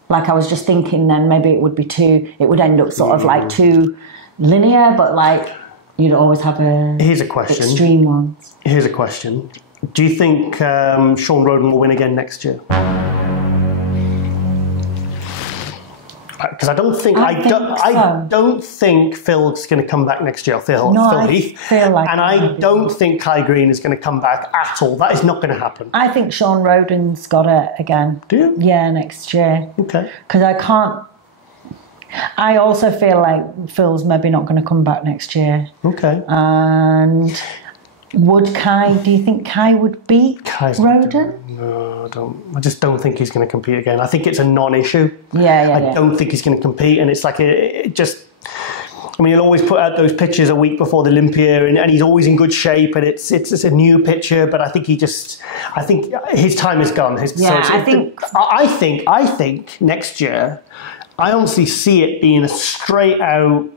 like, I was just thinking then maybe it would end up sort of like too linear, but like you'd always have Here's a question. Extreme ones. Here's a question. Do you think Sean Roden will win again next year? Because I don't think I don't think Phil's going to come back next year. Phil Heath, and I don't think Kai Green is going to come back at all. That is not going to happen. I think Sean Roden's got it again. Do you? Yeah, next year. Okay. Because I can't. I also feel like Phil's maybe not going to come back next year. Okay. And would Kai? Do you think Kai would beat Roden? No, I don't. I just don't think he's going to compete again. I think it's a non-issue. I don't think he's going to compete, and it's like it just. I mean, he'll always put out those pictures a week before the Olympia, and he's always in good shape, and it's a new picture. But I think I think his time is gone. I think next year, I honestly see it being a straight out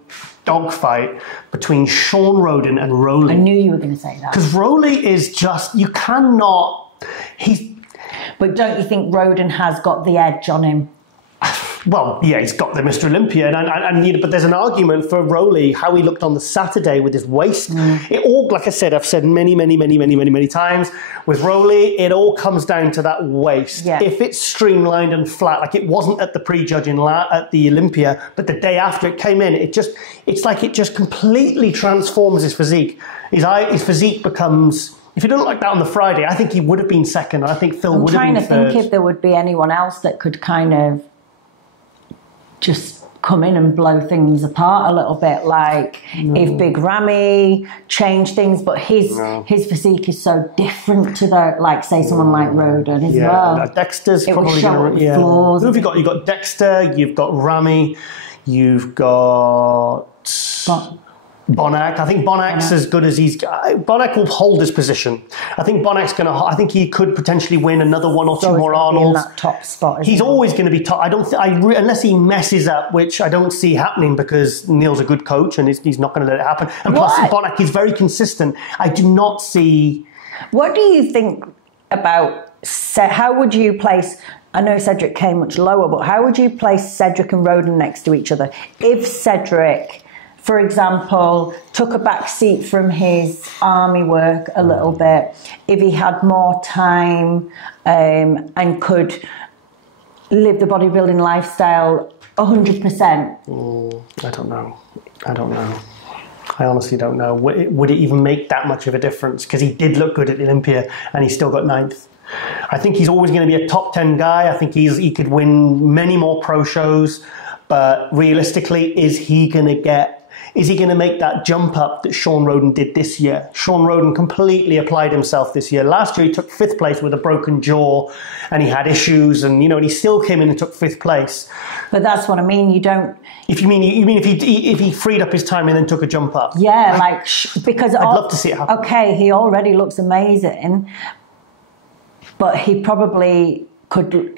dogfight between Sean Roden and Rosie. I knew you were going to say that. Because Rosie is just, you cannot, But don't you think Roden has got the edge on him? Well, yeah, he's got the Mr. Olympia, but there's an argument for Rosie, how he looked on the Saturday with his waist. It all, like I said, I've said many times, with Rosie, it all comes down to that waist. Yeah. If it's streamlined and flat, like it wasn't at the pre-judging at the Olympia, but the day after it came in, it's like it just completely transforms his physique. His physique becomes. If he didn't look like that on the Friday, I think he would have been second. I think Phil would have been third. I'm trying to think if there would be anyone else that could kind of just come in and blow things apart a little bit, like if Big Ramy changed things, but his physique is so different to say someone like Roden as well. Dexter's probably going to. Flaws. Who have you got? You've got Dexter, you've got Ramy, you've got Bonac. I think Bonac's as good as Bonac will hold his position. I think Bonac's going to. I think he could potentially win another one or two more Arnolds. In that top spot. He's always going to be top. I don't. unless he messes up, which I don't see happening, because Neil's a good coach and he's not going to let it happen. And plus, Bonac is very consistent. I do not see. What do you think about? How would you place? I know Cedric came much lower, but how would you place Cedric and Roden next to each other? If Cedric, for example, took a back seat from his army work a little bit, if he had more time and could live the bodybuilding lifestyle 100%? I don't know. I honestly don't know. Would it even make that much of a difference? Because he did look good at the Olympia and he still got 9th. I think he's always going to be a top 10 guy. I think he could win many more pro shows. But realistically, is he going to make that jump up that Sean Roden did this year? Sean Roden completely applied himself this year. Last year he took 5th place with a broken jaw and he had issues, and and he still came in and took 5th place. But that's what I mean. You don't. If you mean if he freed up his time and then took a jump up. Yeah, because I'd love to see it happen. Okay, he already looks amazing, but he probably could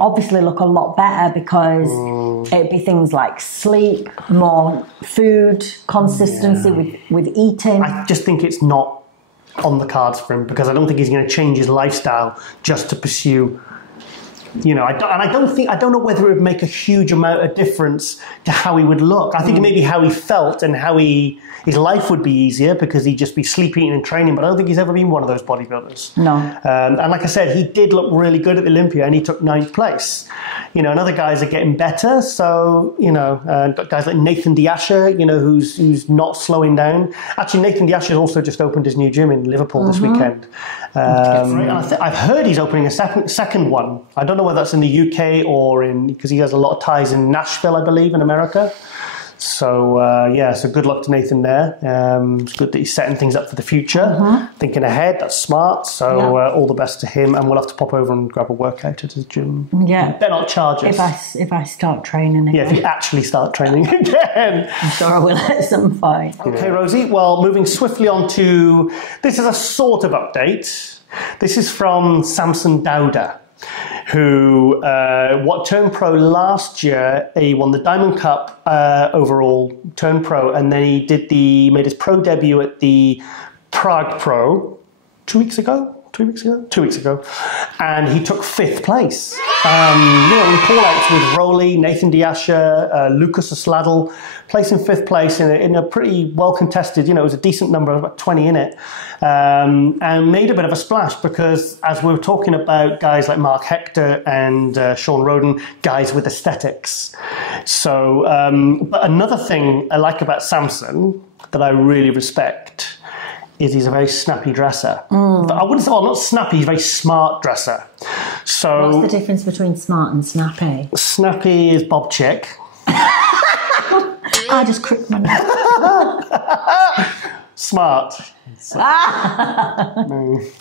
obviously look a lot better, because it'd be things like sleep, more food, consistency with eating. I just think it's not on the cards for him, because I don't think he's going to change his lifestyle just to pursue You know, I don't know whether it would make a huge amount of difference to how he would look. I think maybe how he felt and how his life would be easier because he'd just be sleeping and training. But I don't think he's ever been one of those bodybuilders. No. And like I said, he did look really good at the Olympia, and he took 9th place. You know, and other guys are getting better. So, you know, guys like Nathan Diasha, you know, who's not slowing down. Actually, Nathan Diasha also just opened his new gym in Liverpool this weekend. I've heard he's opening a second one. I don't know whether that's in the UK or because he has a lot of ties in Nashville, I believe, in America. So, so good luck to Nathan there. It's good that he's setting things up for the future, thinking ahead. That's smart. So all the best to him. And we'll have to pop over and grab a workout at his gym. Yeah. They're not charge us. If I start training again. Yeah, if you actually start training again. I'm sure I will at some point. Okay, Rosie. Well, moving swiftly on to... This is a sort of update. This is from Samson Dauda, who turned pro last year. He won the Diamond Cup overall, turned pro, and then he made his pro debut at the Prague Pro 2 weeks ago. 2 weeks ago, and he took 5th place. You know, in call-outs with Rowley, Nathan Diasha, Lucas Osladl, placing 5th place in a pretty well-contested, you know, it was a decent number, about 20 in it, and made a bit of a splash because, as we were talking about guys like Mark Hector and Sean Roden, guys with aesthetics. So, but another thing I like about Samson that I really respect is he's a very snappy dresser. I wouldn't say, not snappy, he's a very smart dresser. So, what's the difference between smart and snappy? Snappy is Bob Chick. I just crooked my neck. Smart.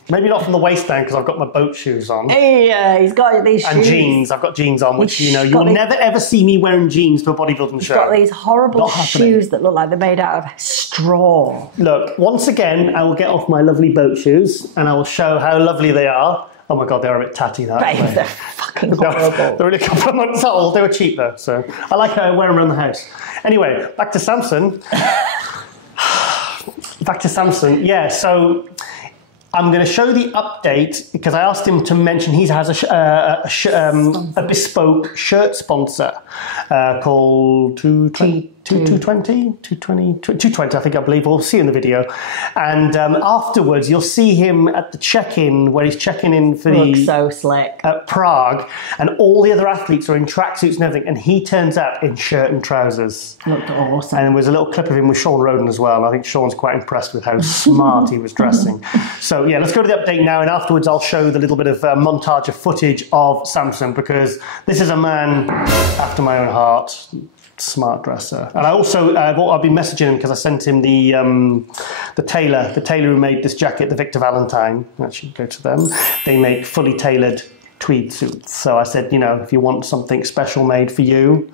Maybe not from the waist down because I've got my boat shoes on. Yeah, he's got these shoes. And jeans. I've got jeans on, which, you know, you'll never ever see me wearing jeans to a bodybuilding show. He's got these horrible shoes that look like they're made out of straw. Look, once again, I will get off my lovely boat shoes and I will show how lovely they are. Oh my God, they're a bit tatty now. Babe, they're fucking horrible. They're only a couple of months old. They were cheap though, so I like how I wear them around the house. Anyway, back to Samson. Yeah, so I'm going to show the update because I asked him to mention he has a bespoke shirt sponsor called 220, I think, I believe. We'll see in the video. And afterwards, you'll see him at the check-in where he's checking in for Looks so slick. At Prague, and all the other athletes are in tracksuits and everything, and he turns up in shirt and trousers. Looked awesome. And there was a little clip of him with Sean Roden as well. I think Sean's quite impressed with how smart he was dressing. So yeah, let's go to the update now, and afterwards I'll show the little bit of montage of footage of Samson, because this is a man after my own heart. Smart dresser. And I also I've been messaging him because I sent him the tailor who made this jacket, the Victor Valentine. Actually, go to them. They make fully tailored tweed suits. So I said, you know, if you want something special made for you,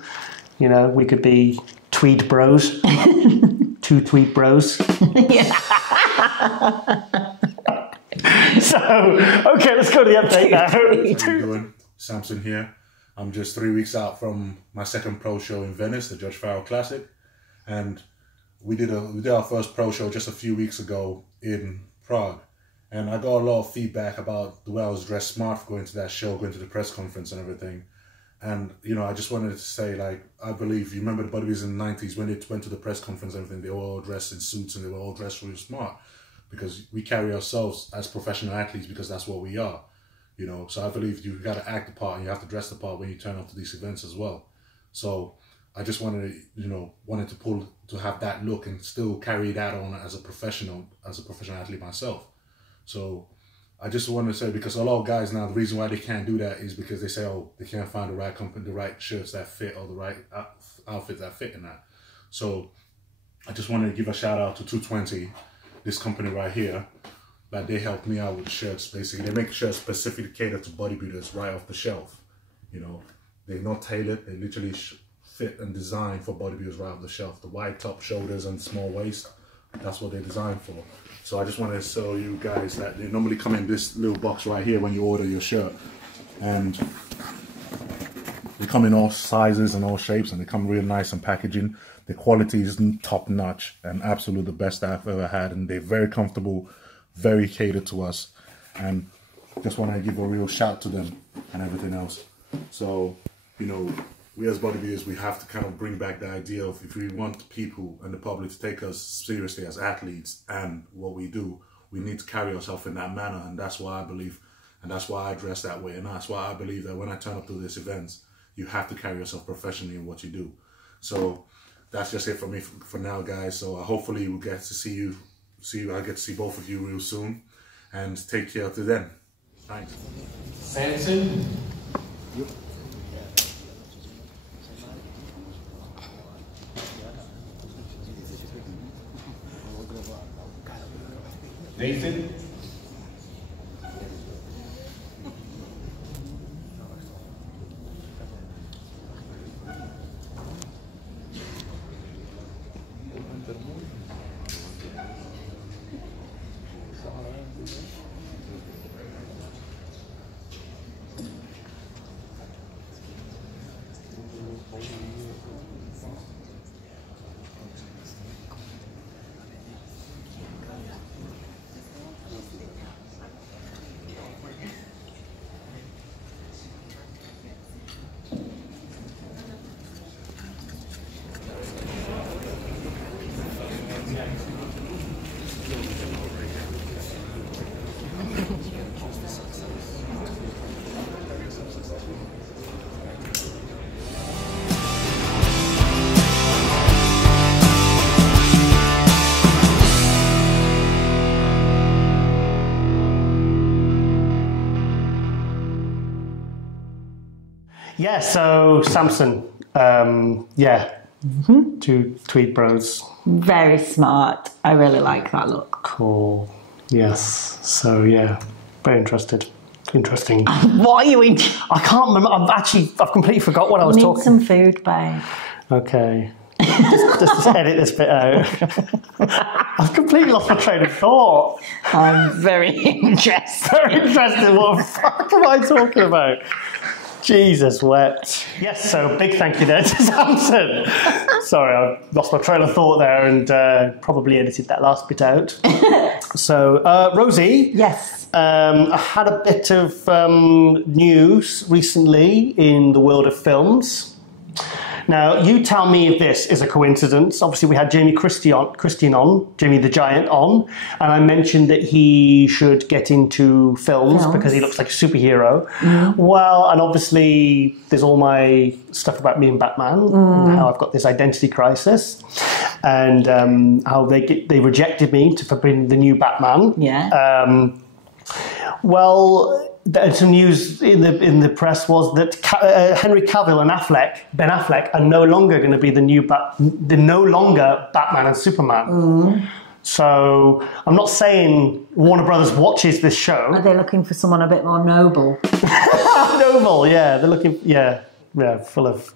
you know, we could be tweed bros. 2 tweed bros. So, okay, let's go to the update now. How you doing? Samson here. I'm just 3 weeks out from my second pro show in Venice, the Judge Farrell Classic, and we did our first pro show just a few weeks ago in Prague, and I got a lot of feedback about the way I was dressed smart for going to that show, going to the press conference and everything. And you know, I just wanted to say, like, I believe you remember the bodybuilders in the 90s when they went to the press conference and everything, they were all dressed in suits and they were all dressed really smart, because we carry ourselves as professional athletes because that's what we are. You know, so I believe you got to act the part and you have to dress the part when you turn up to these events as well. So I just wanted to have that look and still carry that on as a professional athlete myself. So I just wanted to say, because a lot of guys now, the reason why they can't do that is because they say, oh, they can't find the right company, the right shirts that fit, or the right outfits that fit in that. So I just wanted to give a shout out to 220, this company right here. That they helped me out with shirts. Basically, they make shirts specifically catered to bodybuilders right off the shelf. You know, they're not tailored. They literally fit and designed for bodybuilders right off the shelf. The wide top shoulders and small waist, that's what they're designed for. So I just wanted to show you guys that they normally come in this little box right here when you order your shirt. And they come in all sizes and all shapes, and they come real nice and packaging. The quality is top notch and absolutely the best I've ever had. And they're very comfortable, very catered to us, and just want to give a real shout to them and everything else. So, you know, we as bodybuilders, we have to kind of bring back the idea of, if we want people and the public to take us seriously as athletes and what we do, we need to carry ourselves in that manner. And that's why I believe, and that's why I dress that way. And that's why I believe that when I turn up to these events, you have to carry yourself professionally in what you do. So that's just it for me for now, guys. So hopefully we'll get to see you. I get to see both of you real soon. And take care till then. Thanks. Samson. Yep. Nathan. Yeah, so Samson, two tweed bros. Very smart. I really like that look. Cool. Yes. So yeah, very interesting. What are you eating? I can't remember. I've completely forgot what I was talking. Need some food, babe. Okay. just edit this bit out. I've completely lost my train of thought. I'm very interested. Very interested. What the fuck am I talking about? Jesus wept. Yes, so big thank you there to Samson. Sorry, I lost my train of thought there and probably edited that last bit out. So, Rosie. Yes. I had a bit of news recently in the world of films. Now, you tell me if this is a coincidence. Obviously, we had Jamie Christian on, Jamie the Giant on, and I mentioned that he should get into films because he looks like a superhero. Well, and obviously, there's all my stuff about me and Batman, and how I've got this identity crisis, and how they rejected me for being the new Batman. Yeah. Well, some news in the press was that Henry Cavill and Ben Affleck, are no longer going to be they're no longer Batman and Superman. So I'm not saying Warner Brothers watches this show. Are they looking for someone a bit more noble? Noble, yeah. They're looking, full of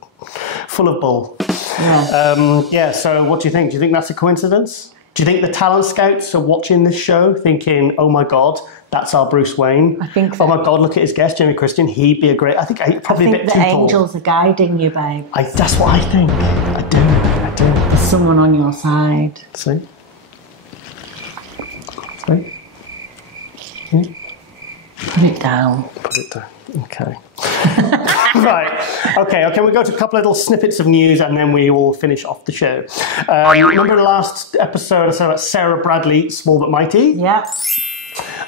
bull. Yeah. So what do you think? Do you think that's a coincidence? Do you think the talent scouts are watching this show thinking, oh my God, that's our Bruce Wayne? I think so. Oh my God, look at his guest, Jamie Christian. He'd be a great... I think probably a bit too tall. The angels are guiding you, babe. That's what I think. I do. There's someone on your side. See? Put it down. Okay. Right. Okay, we go to a couple of little snippets of news and then we will finish off the show. Remember the last episode I said about Sarah Bradley, Small But Mighty? Yeah.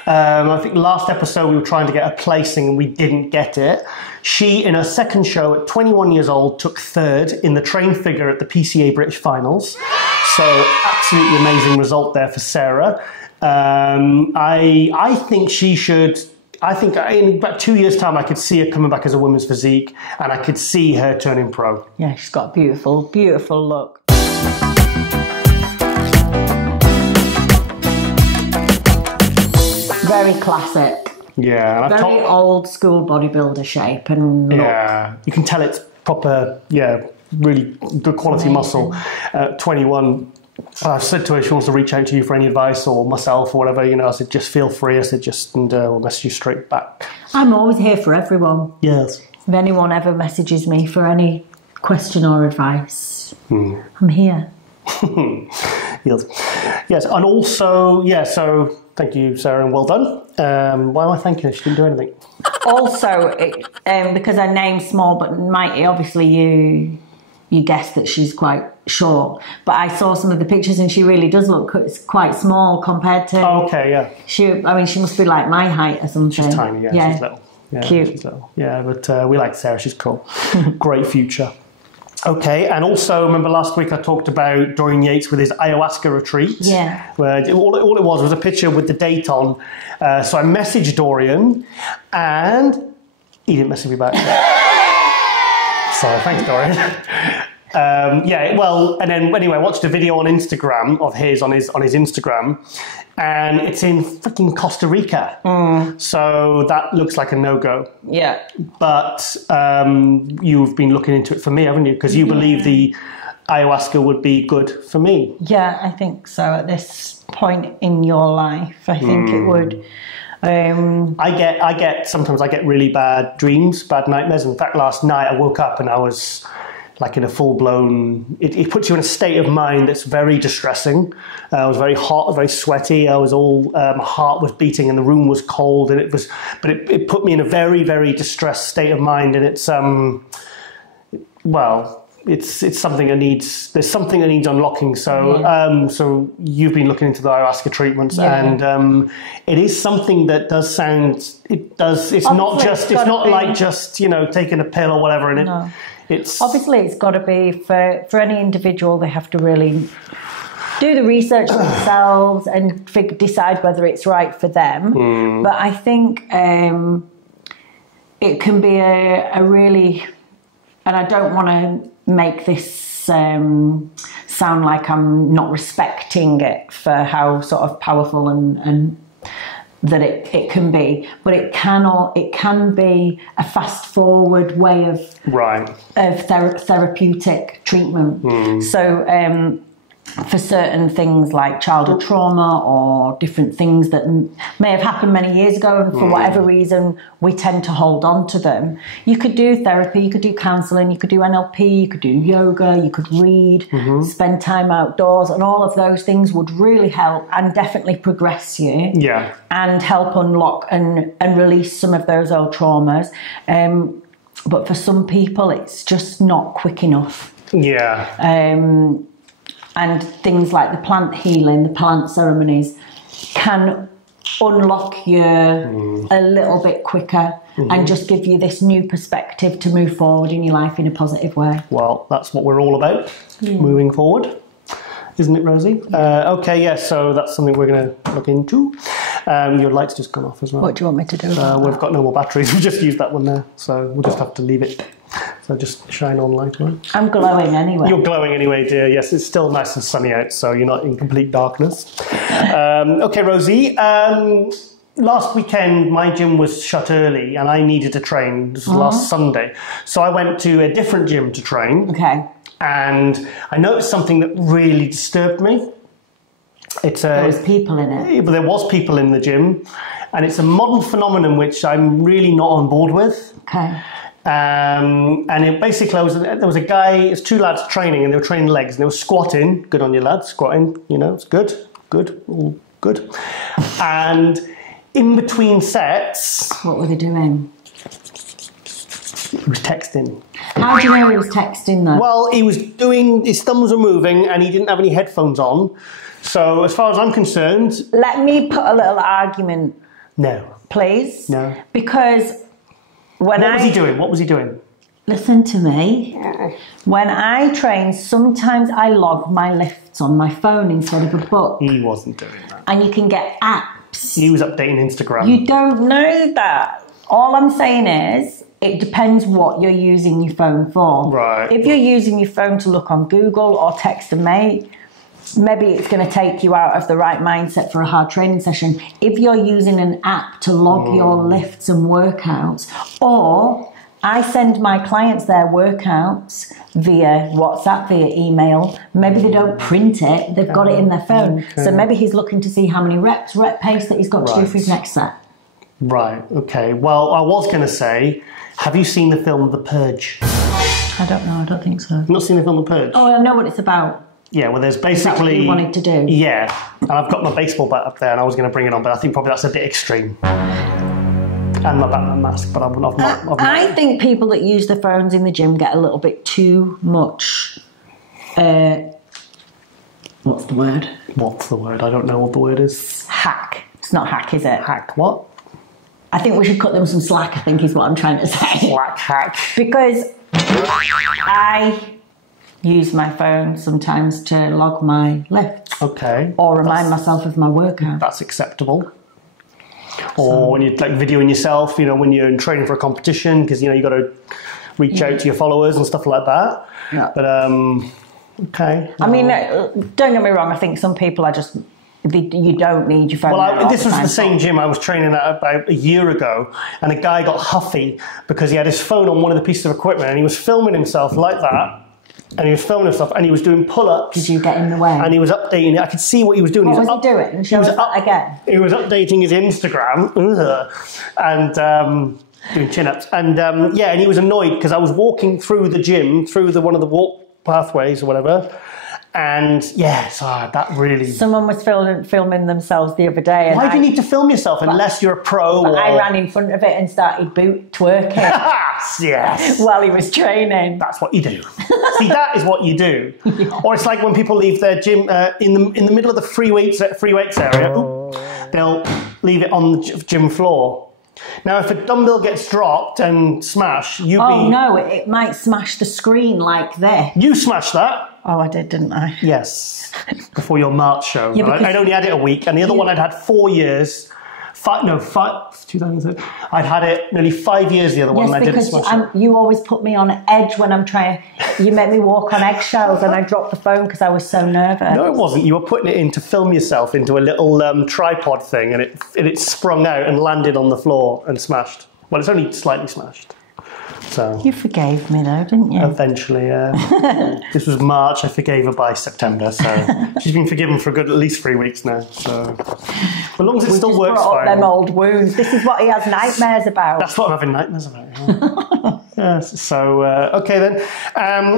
I think last episode we were trying to get a placing and we didn't get it. She, in her second show at 21 years old, took third in the train figure at the PCA British Finals. So absolutely amazing result there for Sarah. I think she should... I think in about 2 years' time, I could see her coming back as a women's physique and I could see her turning pro. Yeah, she's got a beautiful, beautiful look. Very classic. Yeah. And very old school bodybuilder shape and look. Yeah. You can tell it's proper, really good quality muscle. 21. I said to her, she wants to reach out to you for any advice or myself or whatever, I said, just feel free. I said, and we'll message you straight back. I'm always here for everyone. Yes. If anyone ever messages me for any question or advice, I'm here. Yes. And also, so thank you, Sarah, and well done. Why am I thanking her? She didn't do anything. also, because her name's small but mighty, obviously you guess that she's quite short. But I saw some of the pictures and she really does look quite small compared to... Oh, okay, yeah. She must be like my height or something. She's tiny, yeah. She's little. Yeah, cute. She's little. Yeah, but we like Sarah. She's cool. Great future. Okay, and also remember last week I talked about Dorian Yates with his ayahuasca retreat. Yeah. Where all it was a picture with the date on. So I messaged Dorian and he didn't message me back. So thanks, Dorian. And then anyway, I watched a video on Instagram of his on his Instagram, and it's in freaking Costa Rica. So that looks like a no-go. Yeah. But you've been looking into it for me, haven't you? Because you believe the ayahuasca would be good for me. Yeah, I think so. At this point in your life, I think it would. Sometimes I get really bad dreams, bad nightmares. In fact, last night I woke up and I was like in a full-blown... It puts you in a state of mind that's very distressing. I was very hot, very sweaty. I was all... my heart was beating and the room was cold, and it put me in a very, very distressed state of mind, and it's... It's something that needs... There's something that needs unlocking. So so you've been looking into the ayahuasca treatments, and it is something that does sound... It does... It's not just... It's not like just, taking a pill or whatever, and it's... Obviously, it's got to be, for any individual, they have to really do the research themselves and decide whether it's right for them. But I think it can be a really... And I don't want to make this sound like I'm not respecting it for how sort of powerful and that it can be, but it can be a fast forward way of therapeutic treatment. So for certain things like childhood trauma or different things that may have happened many years ago, and for whatever reason we tend to hold on to them, you could do therapy, you could do counselling, you could do NLP, you could do yoga, you could read, spend time outdoors, and all of those things would really help and definitely progress you and help unlock and release some of those old traumas. But for some people it's just not quick enough. And things like the plant healing, the plant ceremonies can unlock you a little bit quicker and just give you this new perspective to move forward in your life in a positive way. Well, that's what we're all about, moving forward. Isn't it, Rosie? So that's something we're going to look into. Your light's just gone off as well. What do you want me to do? We've got no more batteries. We just used that one there, so we'll just have to leave it. So just shine on light, right? I'm glowing anyway. You're glowing anyway, dear. Yes, it's still nice and sunny out, so you're not in complete darkness. Okay, Rosie. Last weekend, my gym was shut early, and I needed to train. This was last Sunday, so I went to a different gym to train. Okay. And I noticed something that really disturbed me. There was people in it. But there was people in the gym, and it's a modern phenomenon which I'm really not on board with. Okay. And it basically there was a guy, it's two lads training, and they were training legs, and they were squatting. Good on you, lads, squatting. It's good, all good. And in between sets, what were they doing? He was texting. How do you know he was texting though? Well, he was his thumbs were moving, and he didn't have any headphones on. So as far as I'm concerned... Let me put a little argument. No. Please? No. Because What was he doing? What was he doing? Listen to me. When I train, sometimes I log my lifts on my phone instead of a book. He wasn't doing that. And you can get apps. He was updating Instagram. You don't know that. All I'm saying is, it depends what you're using your phone for. Right. If you're using your phone to look on Google or text a mate, maybe it's going to take you out of the right mindset for a hard training session. If you're using an app to log your lifts and workouts, or I send my clients their workouts via WhatsApp, via email. Maybe they don't print it, they've got it in their phone. Okay. So maybe he's looking to see how many rep pace that he's got to do for his next set. Right, okay. Well, I was going to say, have you seen the film The Purge? I don't know, I don't think so. You've not seen the film The Purge? Oh, I know what it's about. Yeah, well, there's basically... Is that what you wanted to do? Yeah, and I've got my baseball bat up there and I was going to bring it on, but I think probably that's a bit extreme. And my Batman mask, but I've not. I think people that use their phones in the gym get a little bit too much. What's the word? What's the word? I don't know what the word is. Hack. It's not hack, is it? Hack what? I think we should cut them some slack, I think is what I'm trying to say. Slack hack. Because I use my phone sometimes to log my lifts. Okay. Or remind myself of my workout. That's acceptable. Or when you're like videoing yourself, you know, when you're in training for a competition, because, you know, you got to reach out to your followers and stuff like that. Yeah. But, okay. I mean, don't get me wrong, I think some people are just... You don't need your phone. Well, this was the same gym I was training at about a year ago, and a guy got huffy because he had his phone on one of the pieces of equipment, and he was filming himself like that, and he was filming himself, and he was doing pull-ups. Did you get in the way? And he was updating it. I could see what he was doing. What was he doing? Show us that again. He was updating his Instagram, and doing chin-ups, and yeah, and he was annoyed because I was walking through the gym, through one of the walk pathways or whatever. And yes, that really... Someone was filming themselves the other day. Why do you need to film yourself unless you're a pro? I ran in front of it and started twerking. Yes. While he was training. That's what you do. See, that is what you do. Yeah. Or it's like when people leave their gym in the middle of the free weights area, they'll leave it on the gym floor. Now, if a dumbbell gets dropped and smashed, no, it might smash the screen like this. You smashed that. Oh, I did, didn't I? Yes. Before your March show. Yeah, I'd only had it a week, and the other one I'd had 4 years. 2007. I'd had it nearly 5 years, the other one, and I didn't smash it. You always put me on edge when I'm trying. You make me walk on eggshells, and I dropped the phone because I was so nervous. No, it wasn't. You were putting it in to film yourself into a little tripod thing, and it sprung out and landed on the floor and smashed. Well, it's only slightly smashed. So you forgave me though, didn't you? Eventually, yeah. This was March. I forgave her by September, so she's been forgiven for a good at least 3 weeks now. So, as long as it still works fine. Them old wounds. This is what he has nightmares about. That's what I'm having nightmares about. Yeah. Yes. So okay then.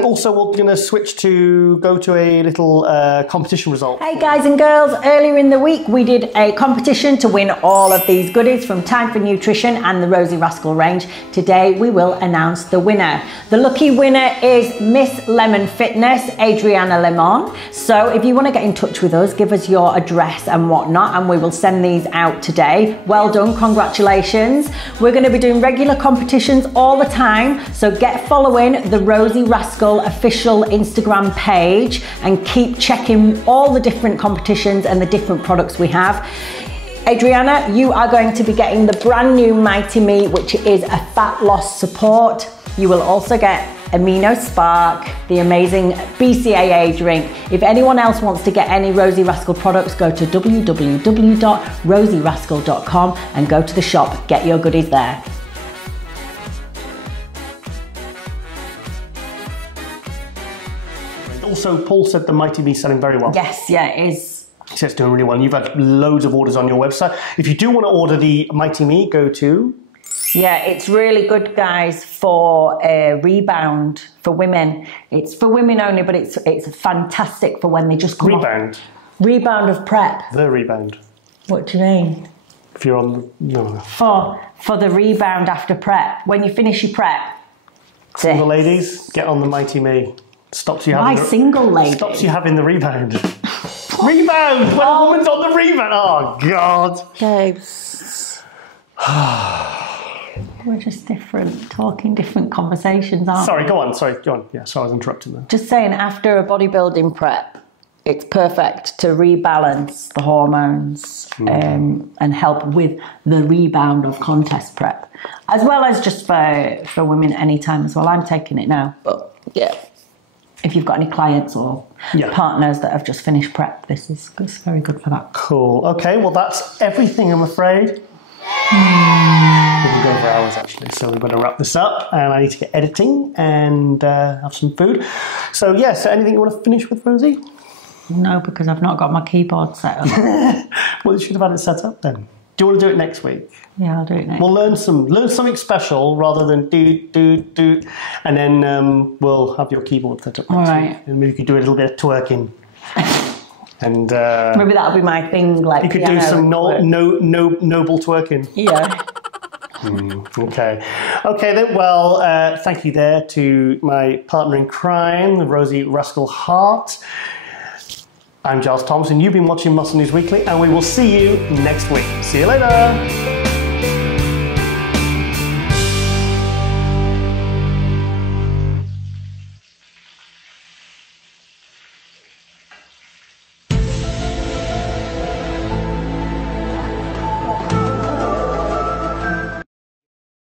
Also, we're going to go to a little competition result. Hey guys and girls! Earlier in the week, we did a competition to win all of these goodies from Time for Nutrition and the Rosie Rascal range. Today, we will announce the winner. The lucky winner is Miss Lemon Fitness, Adriana Lemon. So if you want to get in touch with us, give us your address and whatnot, and we will send these out today. Well done, congratulations. We're going to be doing regular competitions all the time, so get following the Rosie Rascal official Instagram page and keep checking all the different competitions and the different products we have. Adriana, you are going to be getting the brand new Mighty Me, which is a fat loss support. You will also get Amino Spark, the amazing BCAA drink. If anyone else wants to get any Rosie Rascal products, go to www.rosierascal.com and go to the shop. Get your goodies there. Also, Paul said the Mighty Me is selling very well. Yes, yeah, it is. He says it's doing really well. You've had loads of orders on your website. If you do want to order the Mighty Me, go to... Yeah, it's really good, guys, for a rebound for women. It's for women only, but it's fantastic for when they just come Rebound? Rebound of prep. The rebound. What do you mean? If you're on the... No. For the rebound after prep. When you finish your prep. Single ladies, get on the Mighty Me. Stops you having... Why single ladies? Stops you having the rebound. Rebound! When a woman's on the rebound! Oh, God. Babes. We're just different, talking different conversations, aren't we? Sorry, go on. Yeah, sorry, I was interrupting there. Just saying, after a bodybuilding prep, it's perfect to rebalance the hormones and help with the rebound of contest prep, as well as just for women anytime as well. I'm taking it now, but yeah. If you've got any clients or partners that have just finished prep, it's very good for that. Cool. Okay, well, that's everything, I'm afraid. We can go for hours, actually, so we've got to wrap this up, and I need to get editing and have some food. So, yeah, so anything you want to finish with, Rosie? No, because I've not got my keyboard set up. Well, you should have had it set up then. Do you want to do it next week? Yeah, I'll do it next week. We'll learn something special rather than do, and then we'll have your keyboard set up next week. And maybe you could do a little bit of twerking. And maybe that'll be my thing. Like you could do some noble twerking. Yeah. Okay. Okay then, well, thank you there to my partner in crime, Rosie Rascal Hart. I'm Giles Thompson. You've been watching Muscle News Weekly, and we will see you next week. See you later.